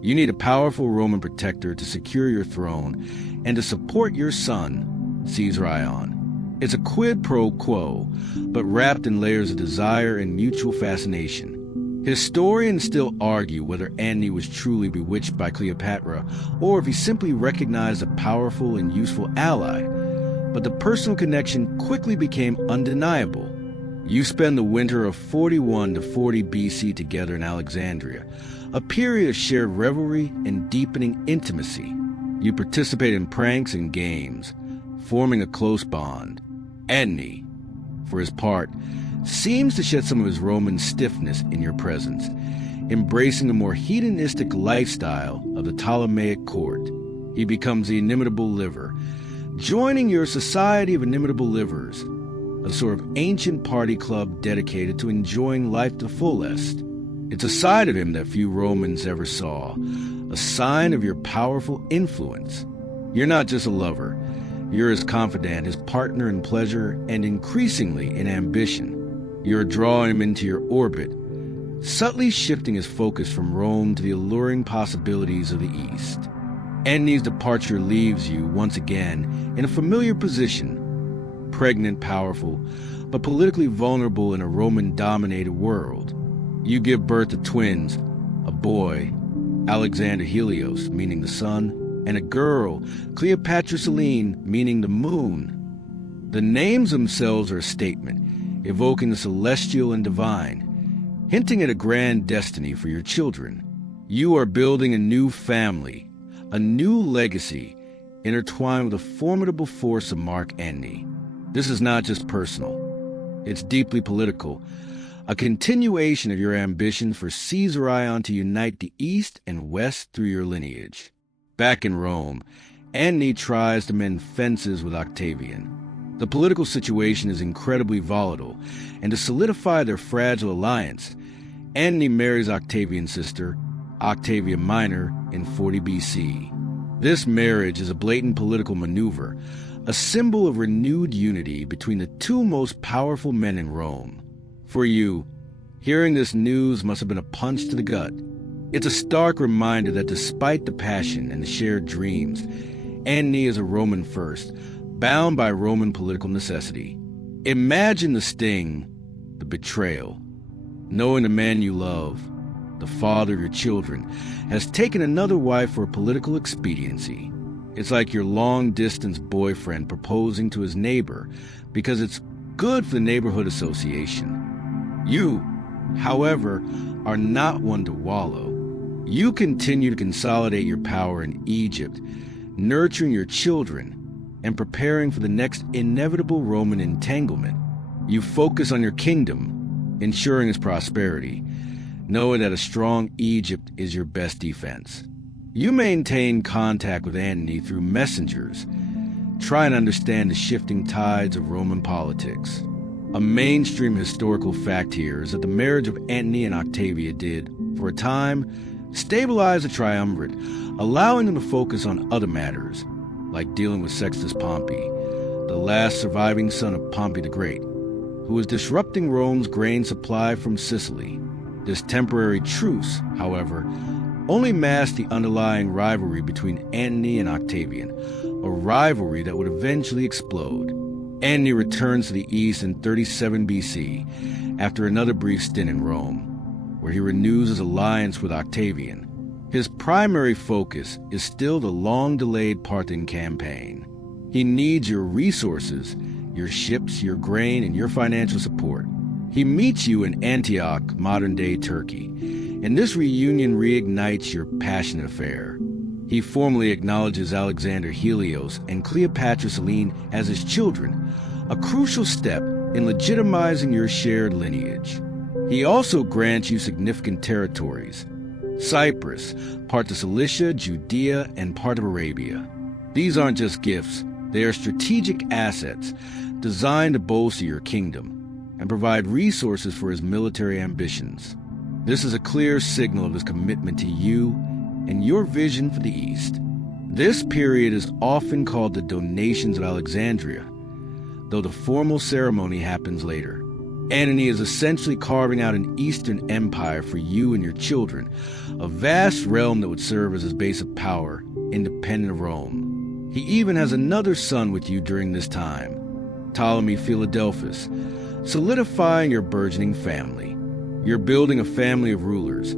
You need a powerful Roman protector to secure your throne and to support your son, Caesar Ion. It's a quid pro quo, but wrapped in layers of desire and mutual fascination. Historians still argue whether Antony was truly bewitched by Cleopatra or if he simply recognized a powerful and useful ally, but the personal connection quickly became undeniable. You spend the winter of 41 to 40 BC together in Alexandria, a period of shared revelry and deepening intimacy. You participate in pranks and games, forming a close bond. Antony, for his part, seems to shed some of his Roman stiffness in your presence, embracing the more hedonistic lifestyle of the Ptolemaic court. He becomes the inimitable liver, joining your society of inimitable livers, a sort of ancient party club dedicated to enjoying life to the fullest. It's a side of him that few Romans ever saw, a sign of your powerful influence. You're not just a lover, you're his confidant, his partner in pleasure, and increasingly in ambition. You're drawing him into your orbit, subtly shifting his focus from Rome to the alluring possibilities of the East. Antony's departure leaves you, once again, in a familiar position, pregnant, powerful, but politically vulnerable in a Roman-dominated world. You give birth to twins, a boy, Alexander Helios, meaning the sun, and a girl, Cleopatra Selene, meaning the moon. The names themselves are a statement, evoking the celestial and divine, hinting at a grand destiny for your children. You are building a new family, a new legacy, intertwined with the formidable force of Mark Antony. This is not just personal. It's deeply political, a continuation of your ambition for Caesarion to unite the East and West through your lineage. Back in Rome, Antony tries to mend fences with Octavian. The political situation is incredibly volatile, and to solidify their fragile alliance, Antony marries Octavian's sister, Octavia Minor, in 40 BC. This marriage is a blatant political maneuver, a symbol of renewed unity between the two most powerful men in Rome. For you, hearing this news must have been a punch to the gut. It's a stark reminder that despite the passion and the shared dreams, Antony is a Roman first, bound by Roman political necessity. Imagine the sting, the betrayal, knowing the man you love, the father of your children, has taken another wife for a political expediency. It's like your long-distance boyfriend proposing to his neighbor because it's good for the neighborhood association. You, however, are not one to wallow. You continue to consolidate your power in Egypt, nurturing your children, and preparing for the next inevitable Roman entanglement. You focus on your kingdom, ensuring its prosperity, knowing that a strong Egypt is your best defense. You maintain contact with Antony through messengers, trying to understand the shifting tides of Roman politics. A mainstream historical fact here is that the marriage of Antony and Octavia did, for a time, stabilize the triumvirate, allowing them to focus on other matters, like dealing with Sextus Pompey, the last surviving son of Pompey the Great, who was disrupting Rome's grain supply from Sicily. This temporary truce, however, only masked the underlying rivalry between Antony and Octavian, a rivalry that would eventually explode. Antony returns to the east in 37 BC, after another brief stint in Rome, where he renews his alliance with Octavian. His primary focus is still the long-delayed Parthian campaign. He needs your resources, your ships, your grain, and your financial support. He meets you in Antioch, modern-day Turkey, and this reunion reignites your passionate affair. He formally acknowledges Alexander Helios and Cleopatra Selene as his children, a crucial step in legitimizing your shared lineage. He also grants you significant territories: Cyprus, part of Cilicia, Judea, and part of Arabia. These aren't just gifts, they are strategic assets designed to bolster your kingdom and provide resources for his military ambitions. This is a clear signal of his commitment to you and your vision for the East. This period is often called the Donations of Alexandria, though the formal ceremony happens later. Antony is essentially carving out an Eastern empire for you and your children, a vast realm that would serve as his base of power, independent of Rome. He even has another son with you during this time, Ptolemy Philadelphus, solidifying your burgeoning family. You're building a family of rulers,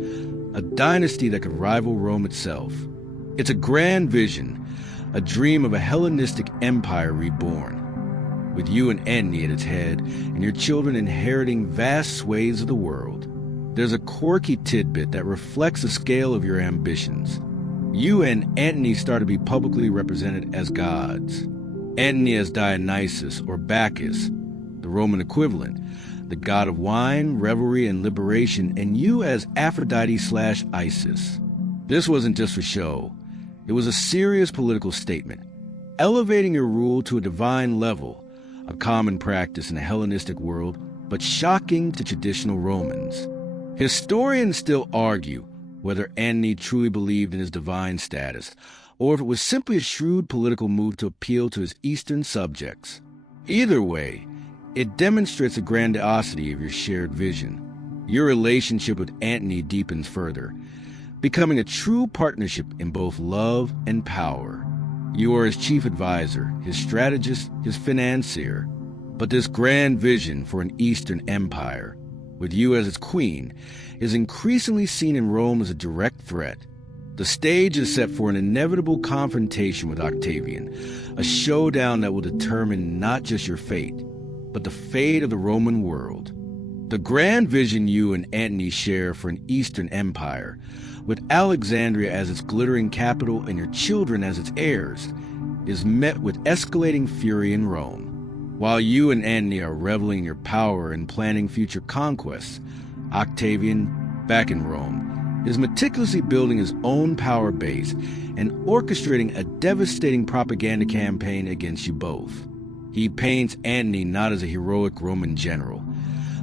a dynasty that could rival Rome itself. It's a grand vision, a dream of a Hellenistic empire reborn, with you and Antony at its head and your children inheriting vast swathes of the world. There's a quirky tidbit that reflects the scale of your ambitions. You and Antony start to be publicly represented as gods. Antony as Dionysus or Bacchus, the Roman equivalent, the god of wine, revelry, and liberation, and you as Aphrodite/Isis. This wasn't just for show. It was a serious political statement, elevating your rule to a divine level, a common practice in a Hellenistic world, but shocking to traditional Romans. Historians still argue whether Antony truly believed in his divine status, or if it was simply a shrewd political move to appeal to his Eastern subjects. Either way, it demonstrates the grandiosity of your shared vision. Your relationship with Antony deepens further, becoming a true partnership in both love and power. You are his chief advisor, his strategist, his financier. But this grand vision for an Eastern empire, with you as its queen, is increasingly seen in Rome as a direct threat. The stage is set for an inevitable confrontation with Octavian, a showdown that will determine not just your fate, but the fate of the Roman world. The grand vision you and Antony share for an Eastern empire, with Alexandria as its glittering capital and your children as its heirs, is met with escalating fury in Rome. While you and Antony are reveling in your power and planning future conquests, Octavian, back in Rome, is meticulously building his own power base and orchestrating a devastating propaganda campaign against you both. He paints Antony not as a heroic Roman general,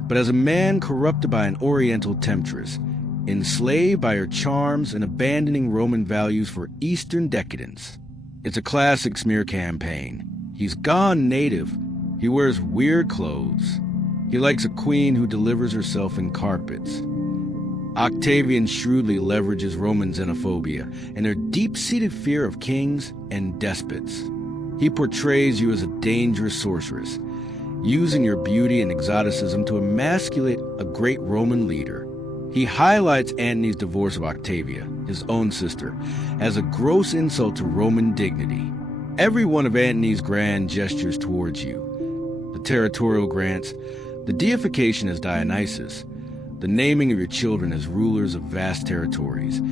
but as a man corrupted by an Oriental temptress, enslaved by her charms and abandoning Roman values for Eastern decadence. It's a classic smear campaign. He's gone native. He wears weird clothes. He likes a queen who delivers herself in carpets. Octavian shrewdly leverages Roman xenophobia and their deep-seated fear of kings and despots. He portrays you as a dangerous sorceress, using your beauty and exoticism to emasculate a great Roman leader. He highlights Antony's divorce of Octavia, his own sister, as a gross insult to Roman dignity. Every one of Antony's grand gestures towards you, the territorial grants, the deification as Dionysus, the naming of your children as rulers of vast territories,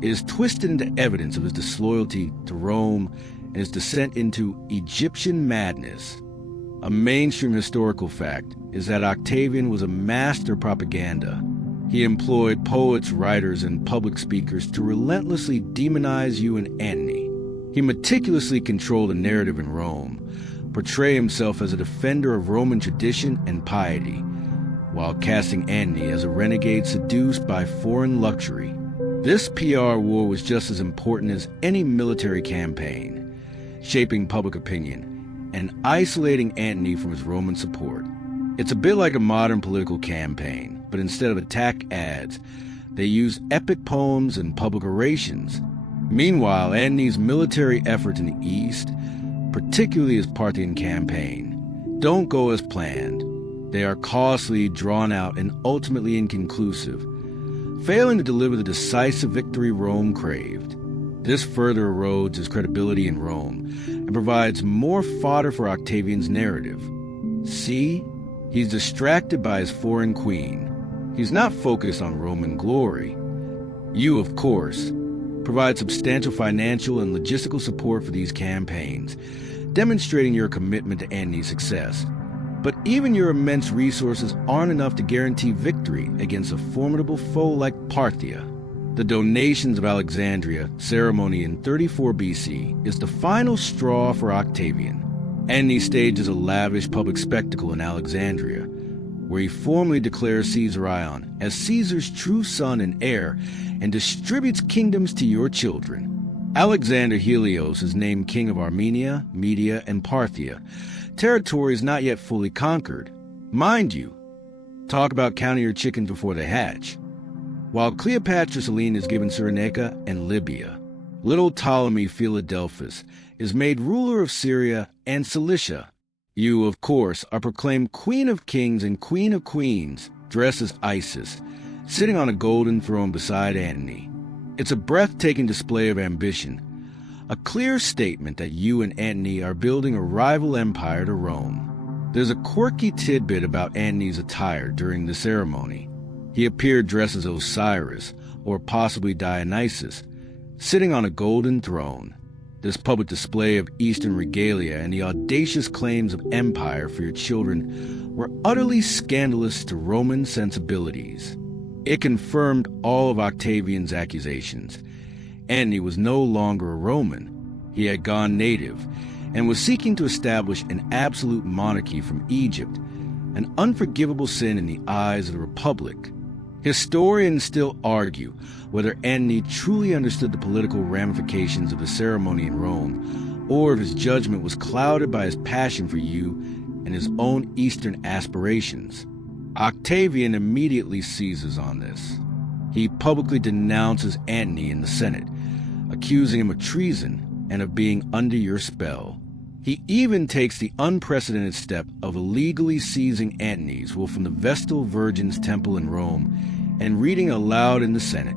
is twisted into evidence of his disloyalty to Rome and his descent into Egyptian madness. A mainstream historical fact is that Octavian was a master propaganda. He employed poets, writers, and public speakers to relentlessly demonize you and Antony. He meticulously controlled the narrative in Rome, portray himself as a defender of Roman tradition and piety, while casting Antony as a renegade seduced by foreign luxury. This PR war was just as important as any military campaign, shaping public opinion and isolating Antony from his Roman support. It's a bit like a modern political campaign, but instead of attack ads, they use epic poems and public orations. Meanwhile, Antony's military efforts in the East, particularly his Parthian campaign, don't go as planned. They are costly, drawn out, and ultimately inconclusive, failing to deliver the decisive victory Rome craved. This further erodes his credibility in Rome and provides more fodder for Octavian's narrative. See? He's distracted by his foreign queen. He's not focused on Roman glory. You, of course, provide substantial financial and logistical support for these campaigns, demonstrating your commitment to Antony's success. But even your immense resources aren't enough to guarantee victory against a formidable foe like Parthia. The donations of Alexandria ceremony in 34 BC is the final straw for Octavian. Antony stages a lavish public spectacle in Alexandria, where he formally declares Caesar Ion as Caesar's true son and heir and distributes kingdoms to your children. Alexander Helios is named king of Armenia, Media, and Parthia, territories not yet fully conquered. Mind you, talk about counting your chickens before they hatch. While Cleopatra Selene is given Cyrenaica and Libya, little Ptolemy Philadelphus is made ruler of Syria and Cilicia. You, of course, are proclaimed Queen of Kings and Queen of Queens, dressed as Isis, sitting on a golden throne beside Antony. It's a breathtaking display of ambition, a clear statement that you and Antony are building a rival empire to Rome. There's a quirky tidbit about Antony's attire during the ceremony. He appeared dressed as Osiris, or possibly Dionysus, sitting on a golden throne. This public display of Eastern regalia and the audacious claims of empire for your children were utterly scandalous to Roman sensibilities. It confirmed all of Octavian's accusations. Antony was no longer a Roman. He had gone native and was seeking to establish an absolute monarchy from Egypt, an unforgivable sin in the eyes of the Republic. Historians still argue whether Antony truly understood the political ramifications of the ceremony in Rome, or if his judgment was clouded by his passion for you and his own Eastern aspirations. Octavian immediately seizes on this. He publicly denounces Antony in the Senate, accusing him of treason and of being under your spell. He even takes the unprecedented step of illegally seizing Antony's will from the Vestal Virgin's temple in Rome and reading aloud in the Senate.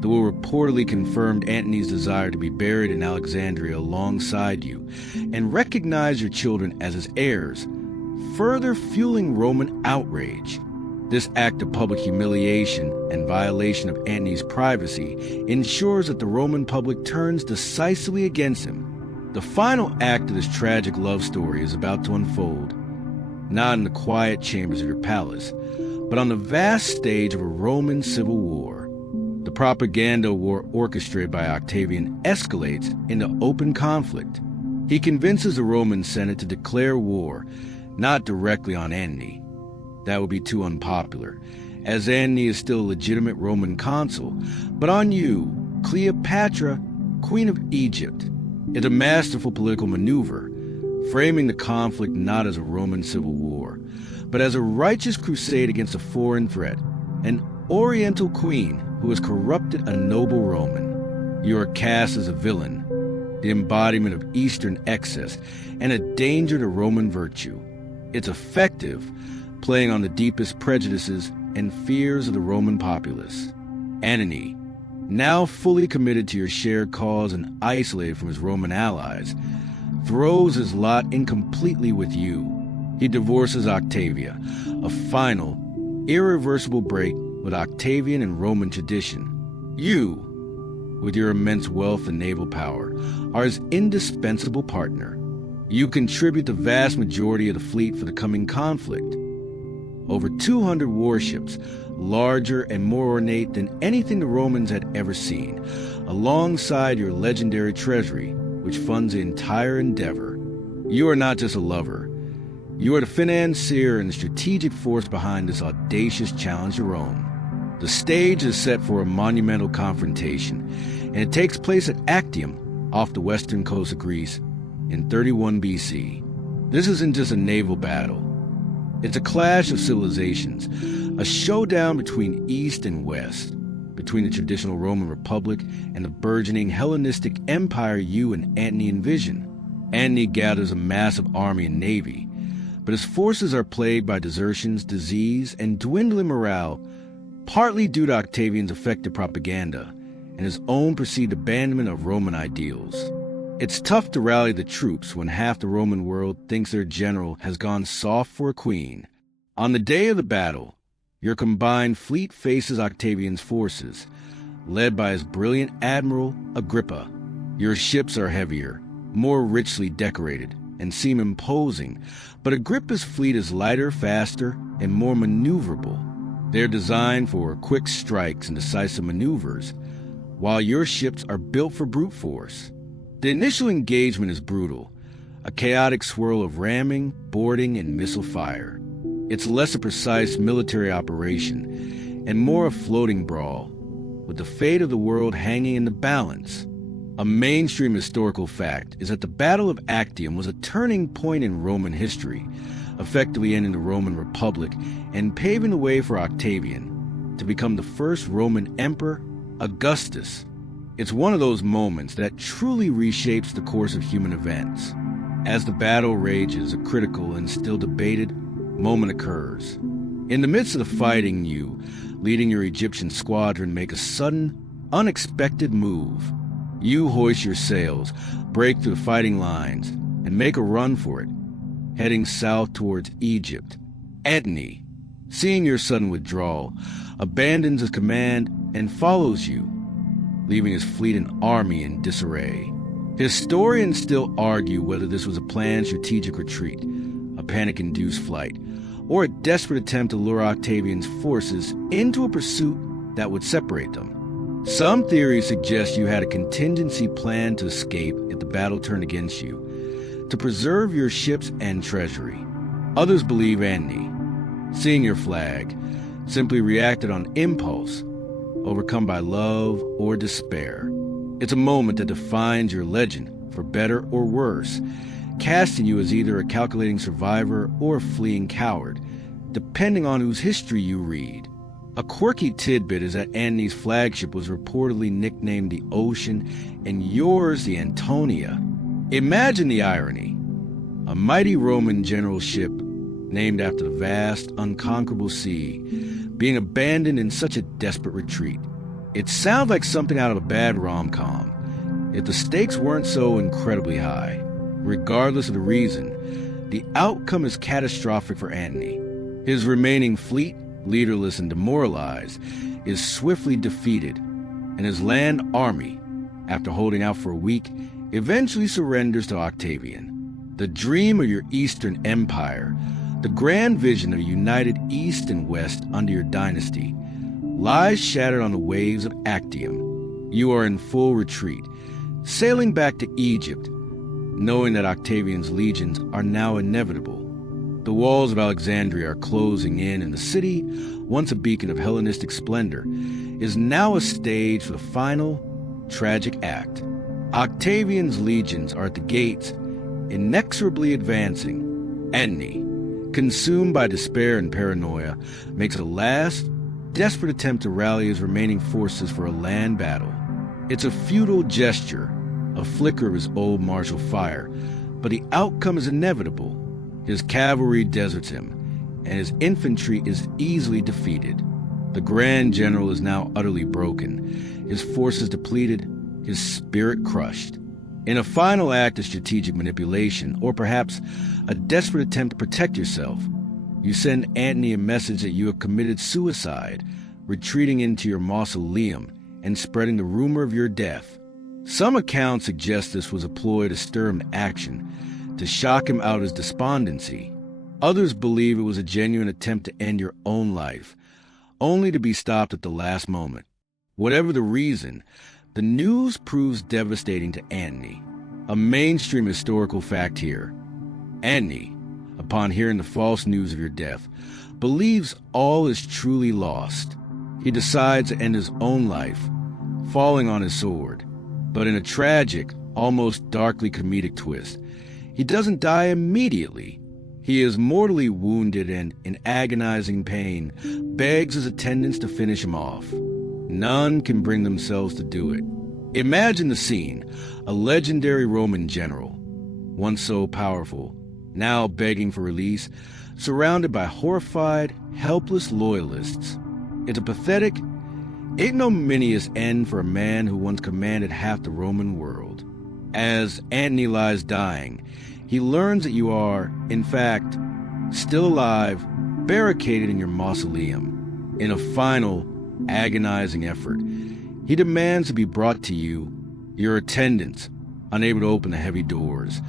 The will reportedly confirmed Antony's desire to be buried in Alexandria alongside you and recognize your children as his heirs, further fueling Roman outrage. This act of public humiliation and violation of Antony's privacy ensures that the Roman public turns decisively against him. The final act of this tragic love story is about to unfold, not in the quiet chambers of your palace, but on the vast stage of a Roman civil war. The propaganda war orchestrated by Octavian escalates into open conflict. He convinces the Roman Senate to declare war, not directly on Antony. That would be too unpopular, as Antony is still a legitimate Roman consul, but on you, Cleopatra, Queen of Egypt. It's a masterful political maneuver, framing the conflict not as a Roman civil war, but as a righteous crusade against a foreign threat, an Oriental queen who has corrupted a noble Roman. You are cast as a villain, the embodiment of Eastern excess, and a danger to Roman virtue. It's effective, playing on the deepest prejudices and fears of the Roman populace. Antony, now fully committed to your shared cause and isolated from his Roman allies, throws his lot incompletely with you. He divorces Octavia, a final, irreversible break with Octavian and Roman tradition. You, with your immense wealth and naval power, are his indispensable partner. You contribute the vast majority of the fleet for the coming conflict. Over 200 warships, larger and more ornate than anything the Romans had ever seen, alongside your legendary treasury, which funds the entire endeavor. You are not just a lover. You are the financier and the strategic force behind this audacious challenge to Rome. The stage is set for a monumental confrontation, and it takes place at Actium, off the western coast of Greece, in 31 BC. This isn't just a naval battle. It's a clash of civilizations, a showdown between East and West, between the traditional Roman Republic and the burgeoning Hellenistic empire you and Antony envision. Antony gathers a massive army and navy, but his forces are plagued by desertions, disease, and dwindling morale, partly due to Octavian's effective propaganda and his own perceived abandonment of Roman ideals. It's tough to rally the troops when half the Roman world thinks their general has gone soft for a queen. On the day of the battle, your combined fleet faces Octavian's forces, led by his brilliant admiral, Agrippa. Your ships are heavier, more richly decorated, and seem imposing, but Agrippa's fleet is lighter, faster, and more maneuverable. They're designed for quick strikes and decisive maneuvers, while your ships are built for brute force. The initial engagement is brutal, a chaotic swirl of ramming, boarding, and missile fire. It's less a precise military operation and more a floating brawl, with the fate of the world hanging in the balance. A mainstream historical fact is that the Battle of Actium was a turning point in Roman history, effectively ending the Roman Republic and paving the way for Octavian to become the first Roman emperor, Augustus. It's one of those moments that truly reshapes the course of human events. As the battle rages, a critical and still debated moment occurs. In the midst of the fighting, you, leading your Egyptian squadron, make a sudden, unexpected move. You hoist your sails, break through the fighting lines, and make a run for it, heading south towards Egypt. Antony, seeing your sudden withdrawal, abandons his command and follows you, leaving his fleet and army in disarray. Historians still argue whether this was a planned strategic retreat, a panic-induced flight, or a desperate attempt to lure Octavian's forces into a pursuit that would separate them. Some theories suggest you had a contingency plan to escape if the battle turned against you, to preserve your ships and treasury. Others believe Antony, seeing your flag, simply reacted on impulse, overcome by love or despair. It's a moment that defines your legend, for better or worse, casting you as either a calculating survivor or a fleeing coward, depending on whose history you read. A quirky tidbit is that Antony's flagship was reportedly nicknamed the Ocean and yours the Antonia. Imagine the irony. A mighty Roman general ship named after the vast, unconquerable sea, being abandoned in such a desperate retreat. It sounds like something out of a bad rom-com, if the stakes weren't so incredibly high. Regardless of the reason, the outcome is catastrophic for Antony. His remaining fleet, leaderless and demoralized, is swiftly defeated, and his land army, after holding out for a week, eventually surrenders to Octavian. The dream of your Eastern Empire, the grand vision of a united East and West under your dynasty, lies shattered on the waves of Actium. You are in full retreat, sailing back to Egypt, knowing that Octavian's legions are now inevitable. The walls of Alexandria are closing in, and the city, once a beacon of Hellenistic splendor, is now a stage for the final, tragic act. Octavian's legions are at the gates, inexorably advancing. Antony, consumed by despair and paranoia, makes a last, desperate attempt to rally his remaining forces for a land battle. It's a futile gesture, a flicker of his old martial fire, but the outcome is inevitable. His cavalry deserts him, and his infantry is easily defeated. The grand general is now utterly broken, his forces depleted, his spirit crushed. In a final act of strategic manipulation, or perhaps a desperate attempt to protect yourself, you send Antony a message that you have committed suicide, retreating into your mausoleum and spreading the rumor of your death. Some accounts suggest this was a ploy to stir him to action, to shock him out of his despondency. Others believe it was a genuine attempt to end your own life, only to be stopped at the last moment. Whatever the reason, the news proves devastating to Antony. A mainstream historical fact here. Antony, upon hearing the false news of your death, believes all is truly lost. He decides to end his own life, falling on his sword. But in a tragic, almost darkly comedic twist, he doesn't die immediately. He is mortally wounded and, in agonizing pain, begs his attendants to finish him off. None can bring themselves to do it. Imagine the scene: a legendary Roman general, once so powerful, now begging for release, surrounded by horrified, helpless loyalists. It's a pathetic, ignominious end for a man who once commanded half the Roman world. As Antony lies dying, he learns that you are, in fact, still alive, barricaded in your mausoleum. In a final, agonizing effort, he demands to be brought to you. Your attendants, unable to open the heavy doors,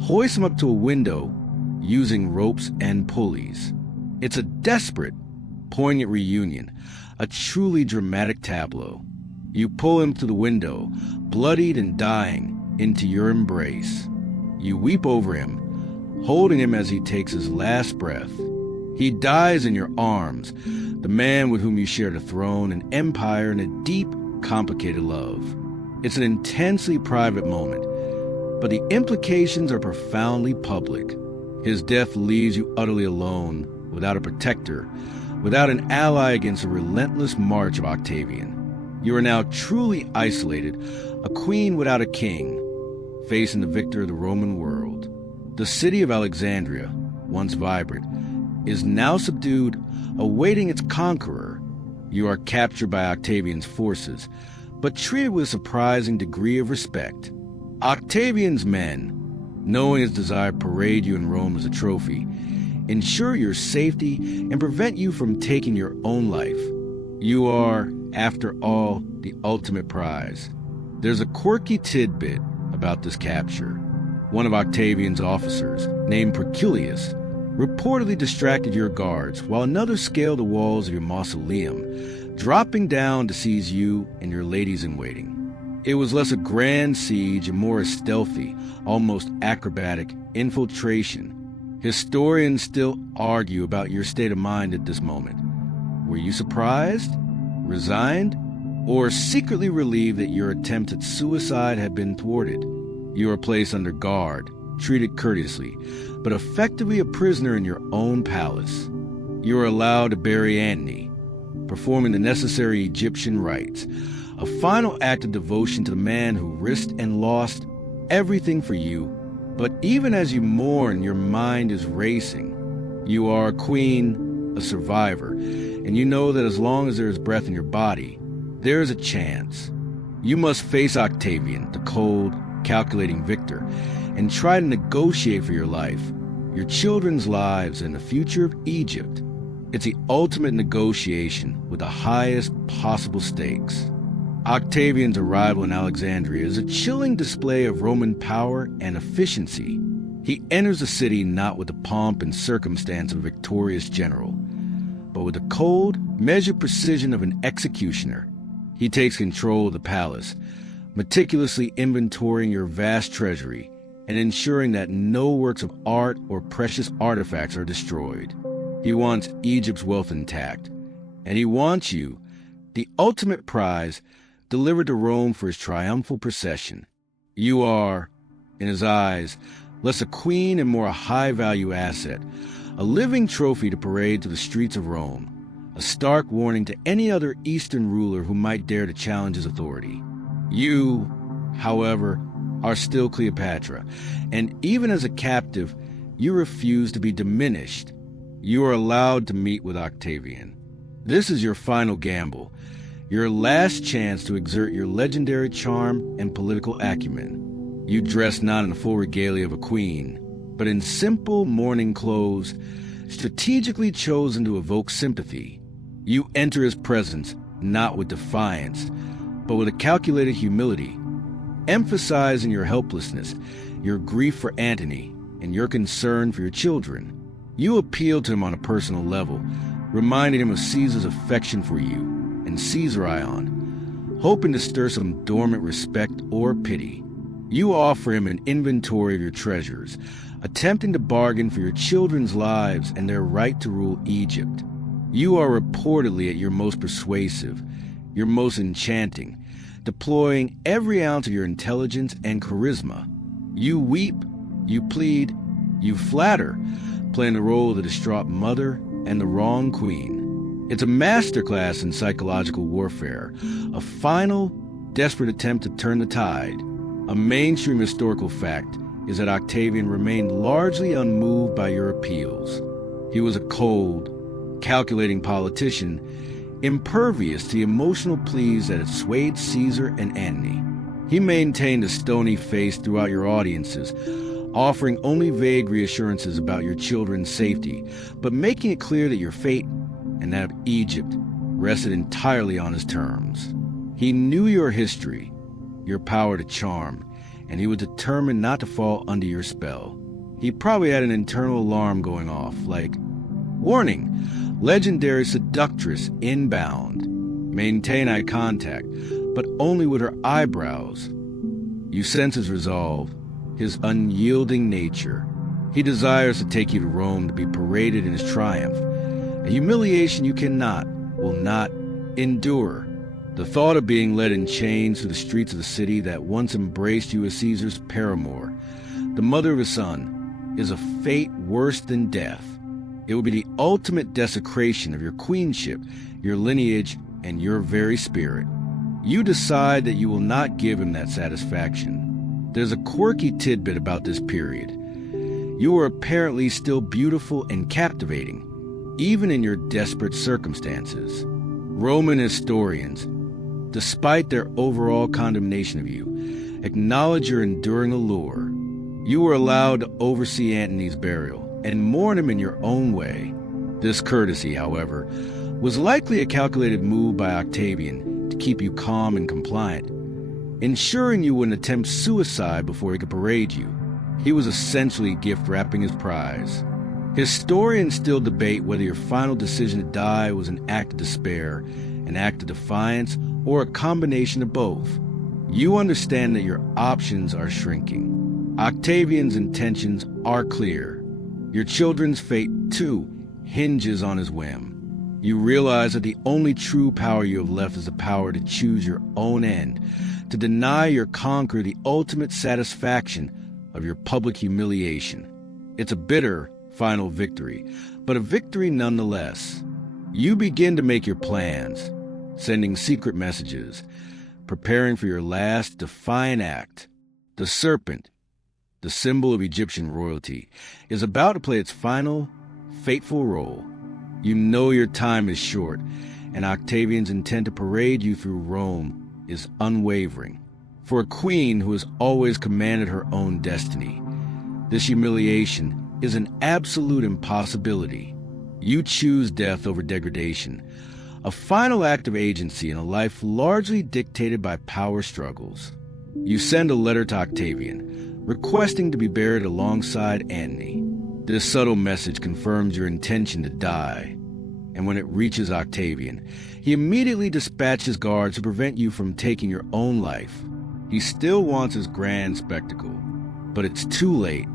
hoist him up to a window using ropes and pulleys. It's a desperate, poignant reunion, a truly dramatic tableau. You pull him to the window, bloodied and dying, into your embrace. You weep over him, holding him as he takes his last breath. He dies in your arms, the man with whom you shared a throne, an empire, and a deep, complicated love. It's an intensely private moment, but the implications are profoundly public. His death leaves you utterly alone, without a protector, without an ally against the relentless march of Octavian. You are now truly isolated, a queen without a king, facing the victor of the Roman world. The city of Alexandria, once vibrant, is now subdued, awaiting its conqueror. You are captured by Octavian's forces, but treated with a surprising degree of respect. Octavian's men, knowing his desire to parade you in Rome as a trophy, ensure your safety and prevent you from taking your own life. You are, after all, the ultimate prize. There's a quirky tidbit about this capture. One of Octavian's officers, named Proculius, reportedly distracted your guards while another scaled the walls of your mausoleum, dropping down to seize you and your ladies-in-waiting. It was less a grand siege and more a stealthy, almost acrobatic infiltration. Historians still argue about your state of mind at this moment. Were you surprised, resigned, or secretly relieved that your attempt at suicide had been thwarted? You were placed under guard, treated courteously, but effectively a prisoner in your own palace. You were allowed to bury Antony, performing the necessary Egyptian rites, a final act of devotion to the man who risked and lost everything for you. But even as you mourn, your mind is racing. You are a queen, a survivor, and you know that as long as there is breath in your body, there is a chance. You must face Octavian, the cold, calculating victor, and try to negotiate for your life, your children's lives, and the future of Egypt. It's the ultimate negotiation with the highest possible stakes. Octavian's arrival in Alexandria is a chilling display of Roman power and efficiency. He enters the city not with the pomp and circumstance of a victorious general, but with the cold, measured precision of an executioner. He takes control of the palace, meticulously inventorying your vast treasury and ensuring that no works of art or precious artifacts are destroyed. He wants Egypt's wealth intact, and he wants you, the ultimate prize, delivered to Rome for his triumphal procession. You are, in his eyes, less a queen and more a high-value asset, a living trophy to parade to the streets of Rome, a stark warning to any other Eastern ruler who might dare to challenge his authority. You, however, are still Cleopatra, and even as a captive, you refuse to be diminished. You are allowed to meet with Octavian. This is your final gamble, your last chance to exert your legendary charm and political acumen. You dress not in the full regalia of a queen, but in simple mourning clothes, strategically chosen to evoke sympathy. You enter his presence not with defiance, but with a calculated humility, emphasizing your helplessness, your grief for Antony, and your concern for your children. You appeal to him on a personal level, reminding him of Caesar's affection for you and Caesarion, hoping to stir some dormant respect or pity. You offer him an inventory of your treasures, attempting to bargain for your children's lives and their right to rule Egypt. You are reportedly at your most persuasive, your most enchanting, deploying every ounce of your intelligence and charisma. You weep, you plead, you flatter, playing the role of the distraught mother and the wrong queen. It's a masterclass in psychological warfare, a final, desperate attempt to turn the tide. A mainstream historical fact is that Octavian remained largely unmoved by your appeals. He was a cold, calculating politician, impervious to the emotional pleas that had swayed Caesar and Antony. He maintained a stony face throughout your audiences, offering only vague reassurances about your children's safety, but making it clear that your fate and that of Egypt rested entirely on his terms. He knew your history, your power to charm, and he was determined not to fall under your spell. He probably had an internal alarm going off, like, "Warning, legendary seductress inbound. Maintain eye contact, but only with her eyebrows." You sense his resolve, his unyielding nature. He desires to take you to Rome to be paraded in his triumph, a humiliation you will not endure. The thought of being led in chains through the streets of the city that once embraced you as Caesar's paramour, the mother of his son, is a fate worse than death. It will be the ultimate desecration of your queenship, your lineage, and your very spirit. You decide that you will not give him that satisfaction. There's a quirky tidbit about this period. You are apparently still beautiful and captivating, even in your desperate circumstances. Roman historians, despite their overall condemnation of you, acknowledge your enduring allure. You were allowed to oversee Antony's burial and mourn him in your own way. This courtesy, however, was likely a calculated move by Octavian to keep you calm and compliant, ensuring you wouldn't attempt suicide before he could parade you. He was essentially gift-wrapping his prize. Historians still debate whether your final decision to die was an act of despair, an act of defiance, or a combination of both. You understand that your options are shrinking. Octavian's intentions are clear. Your children's fate, too, hinges on his whim. You realize that the only true power you have left is the power to choose your own end, to deny your conqueror the ultimate satisfaction of your public humiliation. It's a bitter final victory, but a victory nonetheless. You begin to make your plans, sending secret messages, preparing for your last defiant act. The serpent, the symbol of Egyptian royalty, is about to play its final, fateful role. You know your time is short, and Octavian's intent to parade you through Rome is unwavering. For a queen who has always commanded her own destiny, this humiliation is an absolute impossibility. You choose death over degradation, a final act of agency in a life largely dictated by power struggles. You send a letter to Octavian, requesting to be buried alongside Antony. This subtle message confirms your intention to die, and when it reaches Octavian, he immediately dispatches guards to prevent you from taking your own life. He still wants his grand spectacle, but it's too late.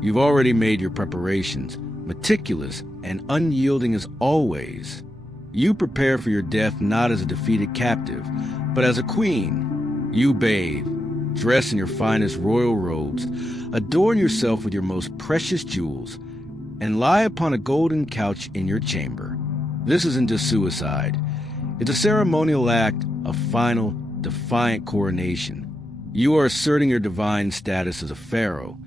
You've already made your preparations, meticulous and unyielding as always. You prepare for your death not as a defeated captive, but as a queen. You bathe, dress in your finest royal robes, adorn yourself with your most precious jewels, and lie upon a golden couch in your chamber. This isn't just suicide. It's a ceremonial act of final, defiant coronation. You are asserting your divine status as a pharaoh,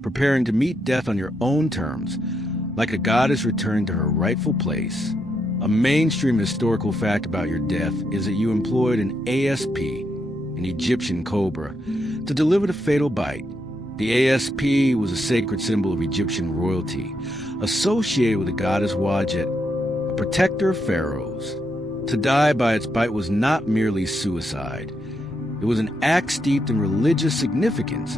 preparing to meet death on your own terms, like a goddess returning to her rightful place. A mainstream historical fact about your death is that you employed an ASP, an Egyptian cobra, to deliver the fatal bite. The ASP was a sacred symbol of Egyptian royalty, associated with the goddess Wajet, a protector of pharaohs. To die by its bite was not merely suicide. It was an act steeped in religious significance,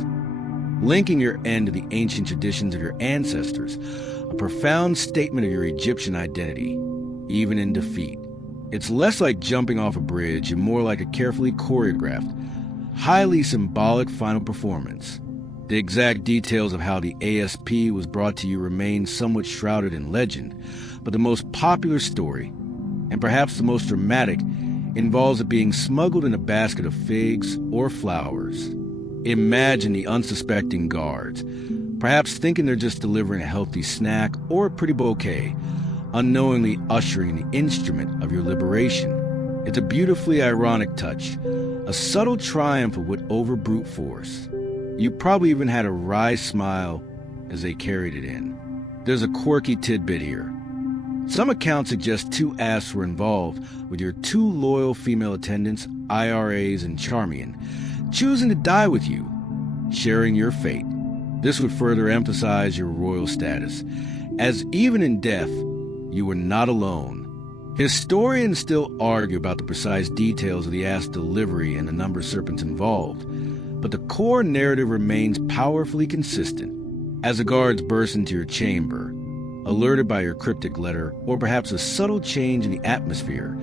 linking your end to the ancient traditions of your ancestors, a profound statement of your Egyptian identity, even in defeat. It's less like jumping off a bridge and more like a carefully choreographed, highly symbolic final performance. The exact details of how the ASP was brought to you remain somewhat shrouded in legend, but the most popular story, and perhaps the most dramatic, involves it being smuggled in a basket of figs or flowers. Imagine the unsuspecting guards, perhaps thinking they're just delivering a healthy snack or a pretty bouquet, unknowingly ushering the instrument of your liberation. It's a beautifully ironic touch, a subtle triumph of wit over brute force. You probably even had a wry smile as they carried it in. There's a quirky tidbit here. Some accounts suggest two asps were involved, with your two loyal female attendants, IRAs and Charmian, choosing to die with you, sharing your fate. This would further emphasize your royal status, as even in death, you were not alone. Historians still argue about the precise details of the asp delivery and the number of serpents involved, but the core narrative remains powerfully consistent. As the guards burst into your chamber, alerted by your cryptic letter or perhaps a subtle change in the atmosphere,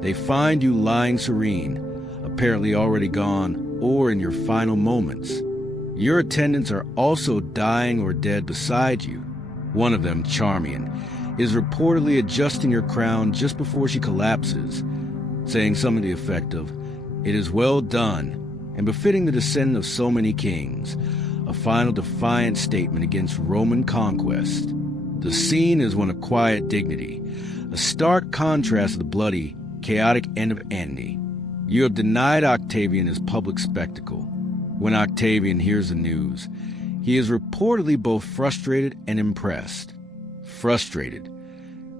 they find you lying serene, apparently already gone or in your final moments. Your attendants are also dying or dead beside you. One of them, Charmian, is reportedly adjusting your crown just before she collapses, saying something to the effect of, "It is well done, and befitting the descendant of so many kings," a final defiant statement against Roman conquest. The scene is one of quiet dignity, a stark contrast to the bloody, chaotic end of Antony. You have denied Octavian his public spectacle. When Octavian hears the news, he is reportedly both frustrated and impressed. Frustrated.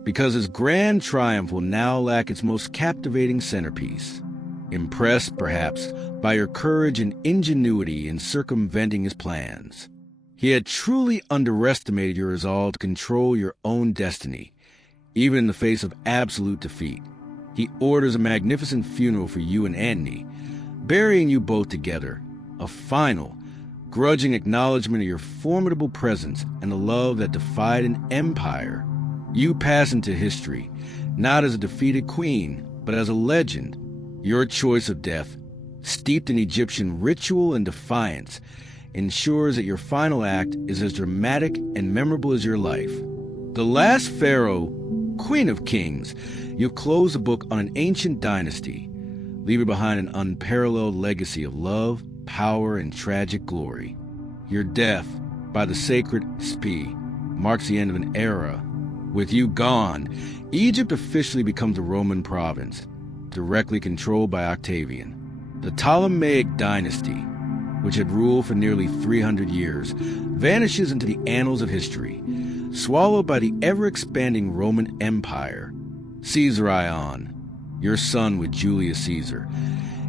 because his grand triumph will now lack its most captivating centerpiece. Impressed, perhaps, by your courage and ingenuity in circumventing his plans. He had truly underestimated your resolve to control your own destiny, even in the face of absolute defeat. He orders a magnificent funeral for you and Antony, burying you both together, a final, grudging acknowledgement of your formidable presence and the love that defied an empire. You pass into history, not as a defeated queen, but as a legend. Your choice of death, steeped in Egyptian ritual and defiance, ensures that your final act is as dramatic and memorable as your life. The last pharaoh, Queen of Kings, you close the book on an ancient dynasty, leaving behind an unparalleled legacy of love, power, and tragic glory. Your death, by the sacred Spi, marks the end of an era. With you gone, Egypt officially becomes a Roman province, directly controlled by Octavian. The Ptolemaic dynasty, which had ruled for nearly 300 years, vanishes into the annals of history, swallowed by the ever-expanding Roman Empire. Caesarion, your son with Julius Caesar,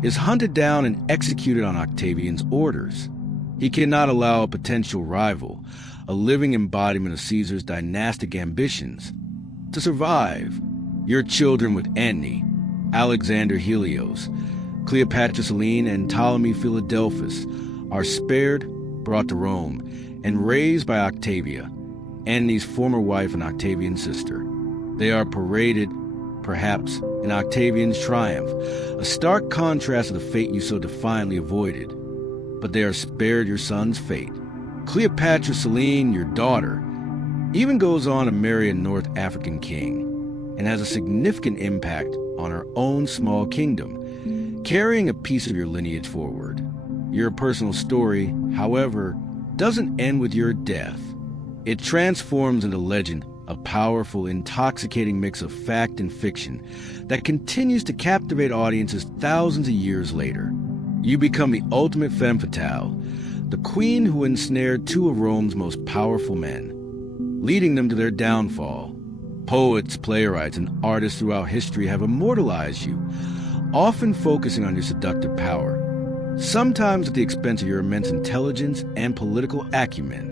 is hunted down and executed on Octavian's orders. He cannot allow a potential rival, a living embodiment of Caesar's dynastic ambitions, to survive. Your children with Antony, Alexander Helios, Cleopatra Selene, and Ptolemy Philadelphus are spared, brought to Rome, and raised by Octavia, Antony's former wife and Octavian's sister. They are paraded, perhaps, in Octavian's triumph, a stark contrast to the fate you so defiantly avoided. But they are spared your son's fate. Cleopatra Selene, your daughter, even goes on to marry a North African king, and has a significant impact on her own small kingdom, carrying a piece of your lineage forward. Your personal story, however, doesn't end with your death. It transforms into legend, a powerful, intoxicating mix of fact and fiction that continues to captivate audiences thousands of years later. You become the ultimate femme fatale, the queen who ensnared two of Rome's most powerful men, leading them to their downfall. Poets, playwrights, and artists throughout history have immortalized you, often focusing on your seductive power, sometimes at the expense of your immense intelligence and political acumen.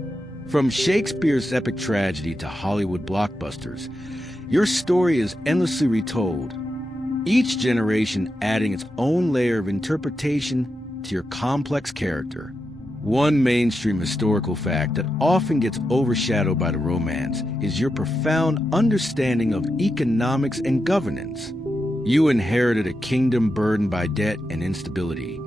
From Shakespeare's epic tragedy to Hollywood blockbusters, your story is endlessly retold, each generation adding its own layer of interpretation to your complex character. One mainstream historical fact that often gets overshadowed by the romance is your profound understanding of economics and governance. You inherited a kingdom burdened by debt and instability,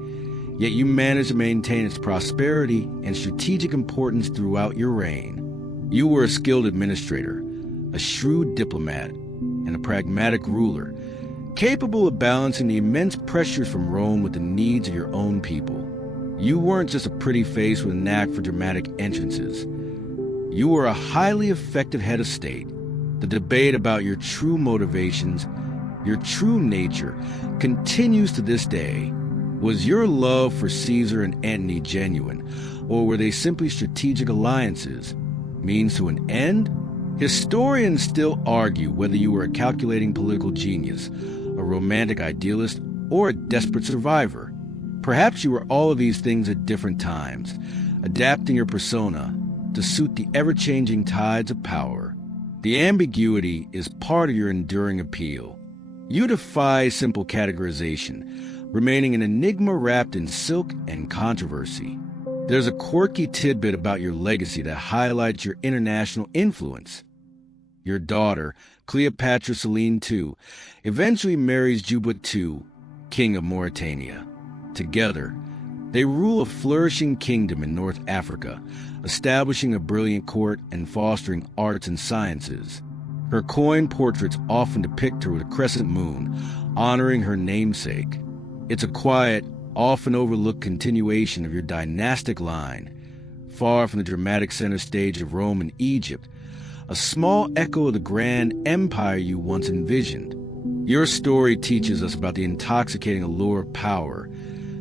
yet you managed to maintain its prosperity and strategic importance throughout your reign. You were a skilled administrator, a shrewd diplomat, and a pragmatic ruler, capable of balancing the immense pressures from Rome with the needs of your own people. You weren't just a pretty face with a knack for dramatic entrances. You were a highly effective head of state. The debate about your true motivations, your true nature, continues to this day. Was your love for Caesar and Antony genuine, or were they simply strategic alliances, means to an end? Historians still argue whether you were a calculating political genius, a romantic idealist, or a desperate survivor. Perhaps you were all of these things at different times, adapting your persona to suit the ever-changing tides of power. The ambiguity is part of your enduring appeal. You defy simple categorization, remaining an enigma wrapped in silk and controversy. There's a quirky tidbit about your legacy that highlights your international influence. Your daughter, Cleopatra Selene II, eventually marries Jubut II, king of Mauritania. Together, they rule a flourishing kingdom in North Africa, establishing a brilliant court and fostering arts and sciences. Her coin portraits often depict her with a crescent moon, honoring her namesake. It's a quiet, often overlooked continuation of your dynastic line, far from the dramatic center stage of Rome and Egypt, a small echo of the grand empire you once envisioned. Your story teaches us about the intoxicating allure of power,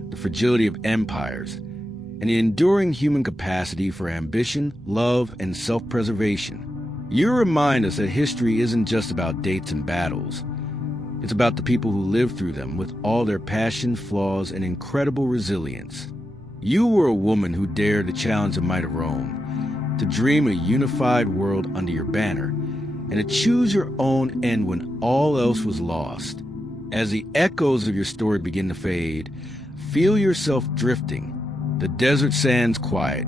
the fragility of empires, and the enduring human capacity for ambition, love, and self-preservation. You remind us that history isn't just about dates and battles. It's about the people who lived through them with all their passion, flaws, and incredible resilience. You were a woman who dared to challenge the might of Rome, to dream a unified world under your banner, and to choose your own end when all else was lost. As the echoes of your story begin to fade, feel yourself drifting. The desert sands quiet,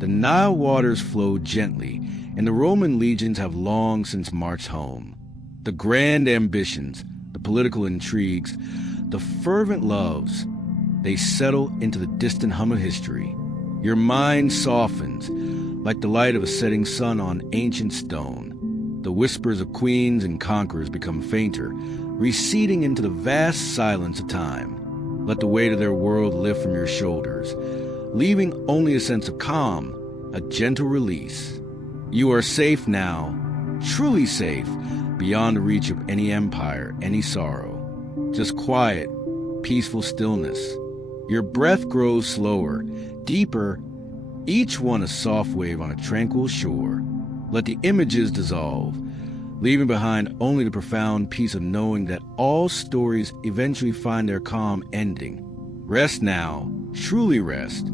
the Nile waters flow gently, and the Roman legions have long since marched home. The grand ambitions, the political intrigues, the fervent loves, they settle into the distant hum of history. Your mind softens, like the light of a setting sun on ancient stone. The whispers of queens and conquerors become fainter, receding into the vast silence of time. Let the weight of their world lift from your shoulders, leaving only a sense of calm, a gentle release. You are safe now, truly safe, beyond the reach of any empire, any sorrow. Just quiet, peaceful stillness. Your breath grows slower, deeper, each one a soft wave on a tranquil shore. Let the images dissolve, leaving behind only the profound peace of knowing that all stories eventually find their calm ending. Rest now, truly rest.